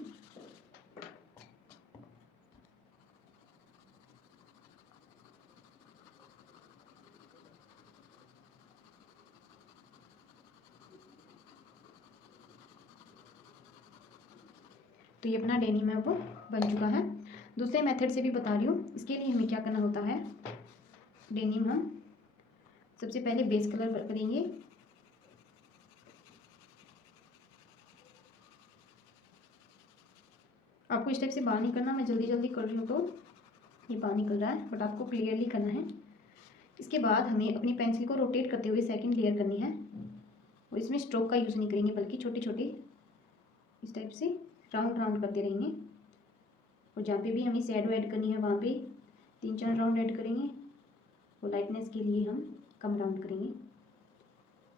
तो ये अपना डेनिम है वो बन चुका है। दूसरे मेथड से भी बता रही हूँ। इसके लिए हमें क्या करना होता है, डेनिम हम सबसे पहले बेस कलर करेंगे। आपको इस टाइप से बाहर नहीं करना, मैं जल्दी जल्दी कर रही हूँ तो ये बाहर निकल रहा है, बट आपको क्लियरली करना है। इसके बाद हमें अपनी पेंसिल को रोटेट करते हुए सेकंड लेयर करनी है और इसमें स्ट्रोक का यूज़ नहीं करेंगे, बल्कि छोटे छोटे इस टाइप से राउंड राउंड करते रहेंगे। और जहाँ पे भी हमें शैडो ऐड करनी है वहाँ पे 3-4 राउंड ऐड करेंगे और लाइटनेस के लिए हम कम राउंड करेंगे।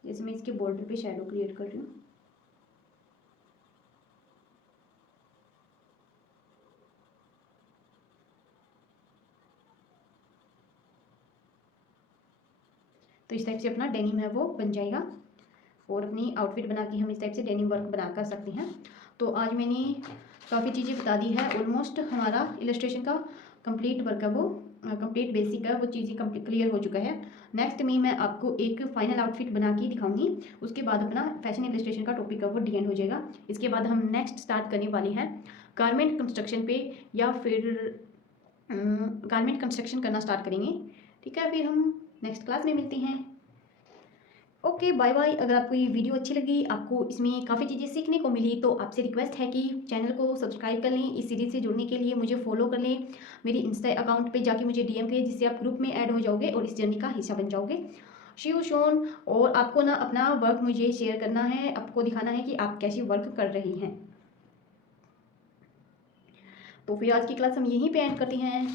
जैसे मैं इसके बॉर्डर पे शैडो क्रिएट कर रही हूँ। तो इस टाइप से अपना डेनिम है वो बन जाएगा और अपनी आउटफिट बना के हम इस टाइप से डेनिम वर्क बना कर सकते हैं। तो आज मैंने काफ़ी चीज़ें बता दी है। ऑलमोस्ट हमारा इलस्ट्रेशन का कंप्लीट वर्क है वो, कंप्लीट बेसिक है वो चीज़ें कंप्लीट क्लियर हो चुका है। नेक्स्ट में मैं आपको एक फाइनल आउटफिट बना के दिखाऊंगी। उसके बाद अपना फैशन इलस्ट्रेशन का टॉपिक है वो डी एंड हो जाएगा। इसके बाद हम नेक्स्ट स्टार्ट करने वाले हैं गारमेंट कंस्ट्रक्शन पे, या फिर गारमेंट कंस्ट्रक्शन करना स्टार्ट करेंगे। ठीक है, फिर हम नेक्स्ट क्लास में मिलते हैं। Okay, bye bye. अगर आपको ये वीडियो अच्छी लगी, आपको इसमें काफ़ी चीज़ें सीखने को मिली, तो आपसे रिक्वेस्ट है कि चैनल को सब्सक्राइब कर लें। इस सीरीज़ से जुड़ने के लिए मुझे फॉलो कर लें, मेरी इंस्टा अकाउंट पे जाके मुझे डीएम करें, जिससे आप ग्रुप में ऐड हो जाओगे और इस जर्नी का हिस्सा बन जाओगे। शिव शोन। और आपको ना अपना वर्क मुझे शेयर करना है, आपको दिखाना है कि आप कैसे वर्क कर रही हैं। तो फिर आज की क्लास हम यहीं पे एंड करते हैं।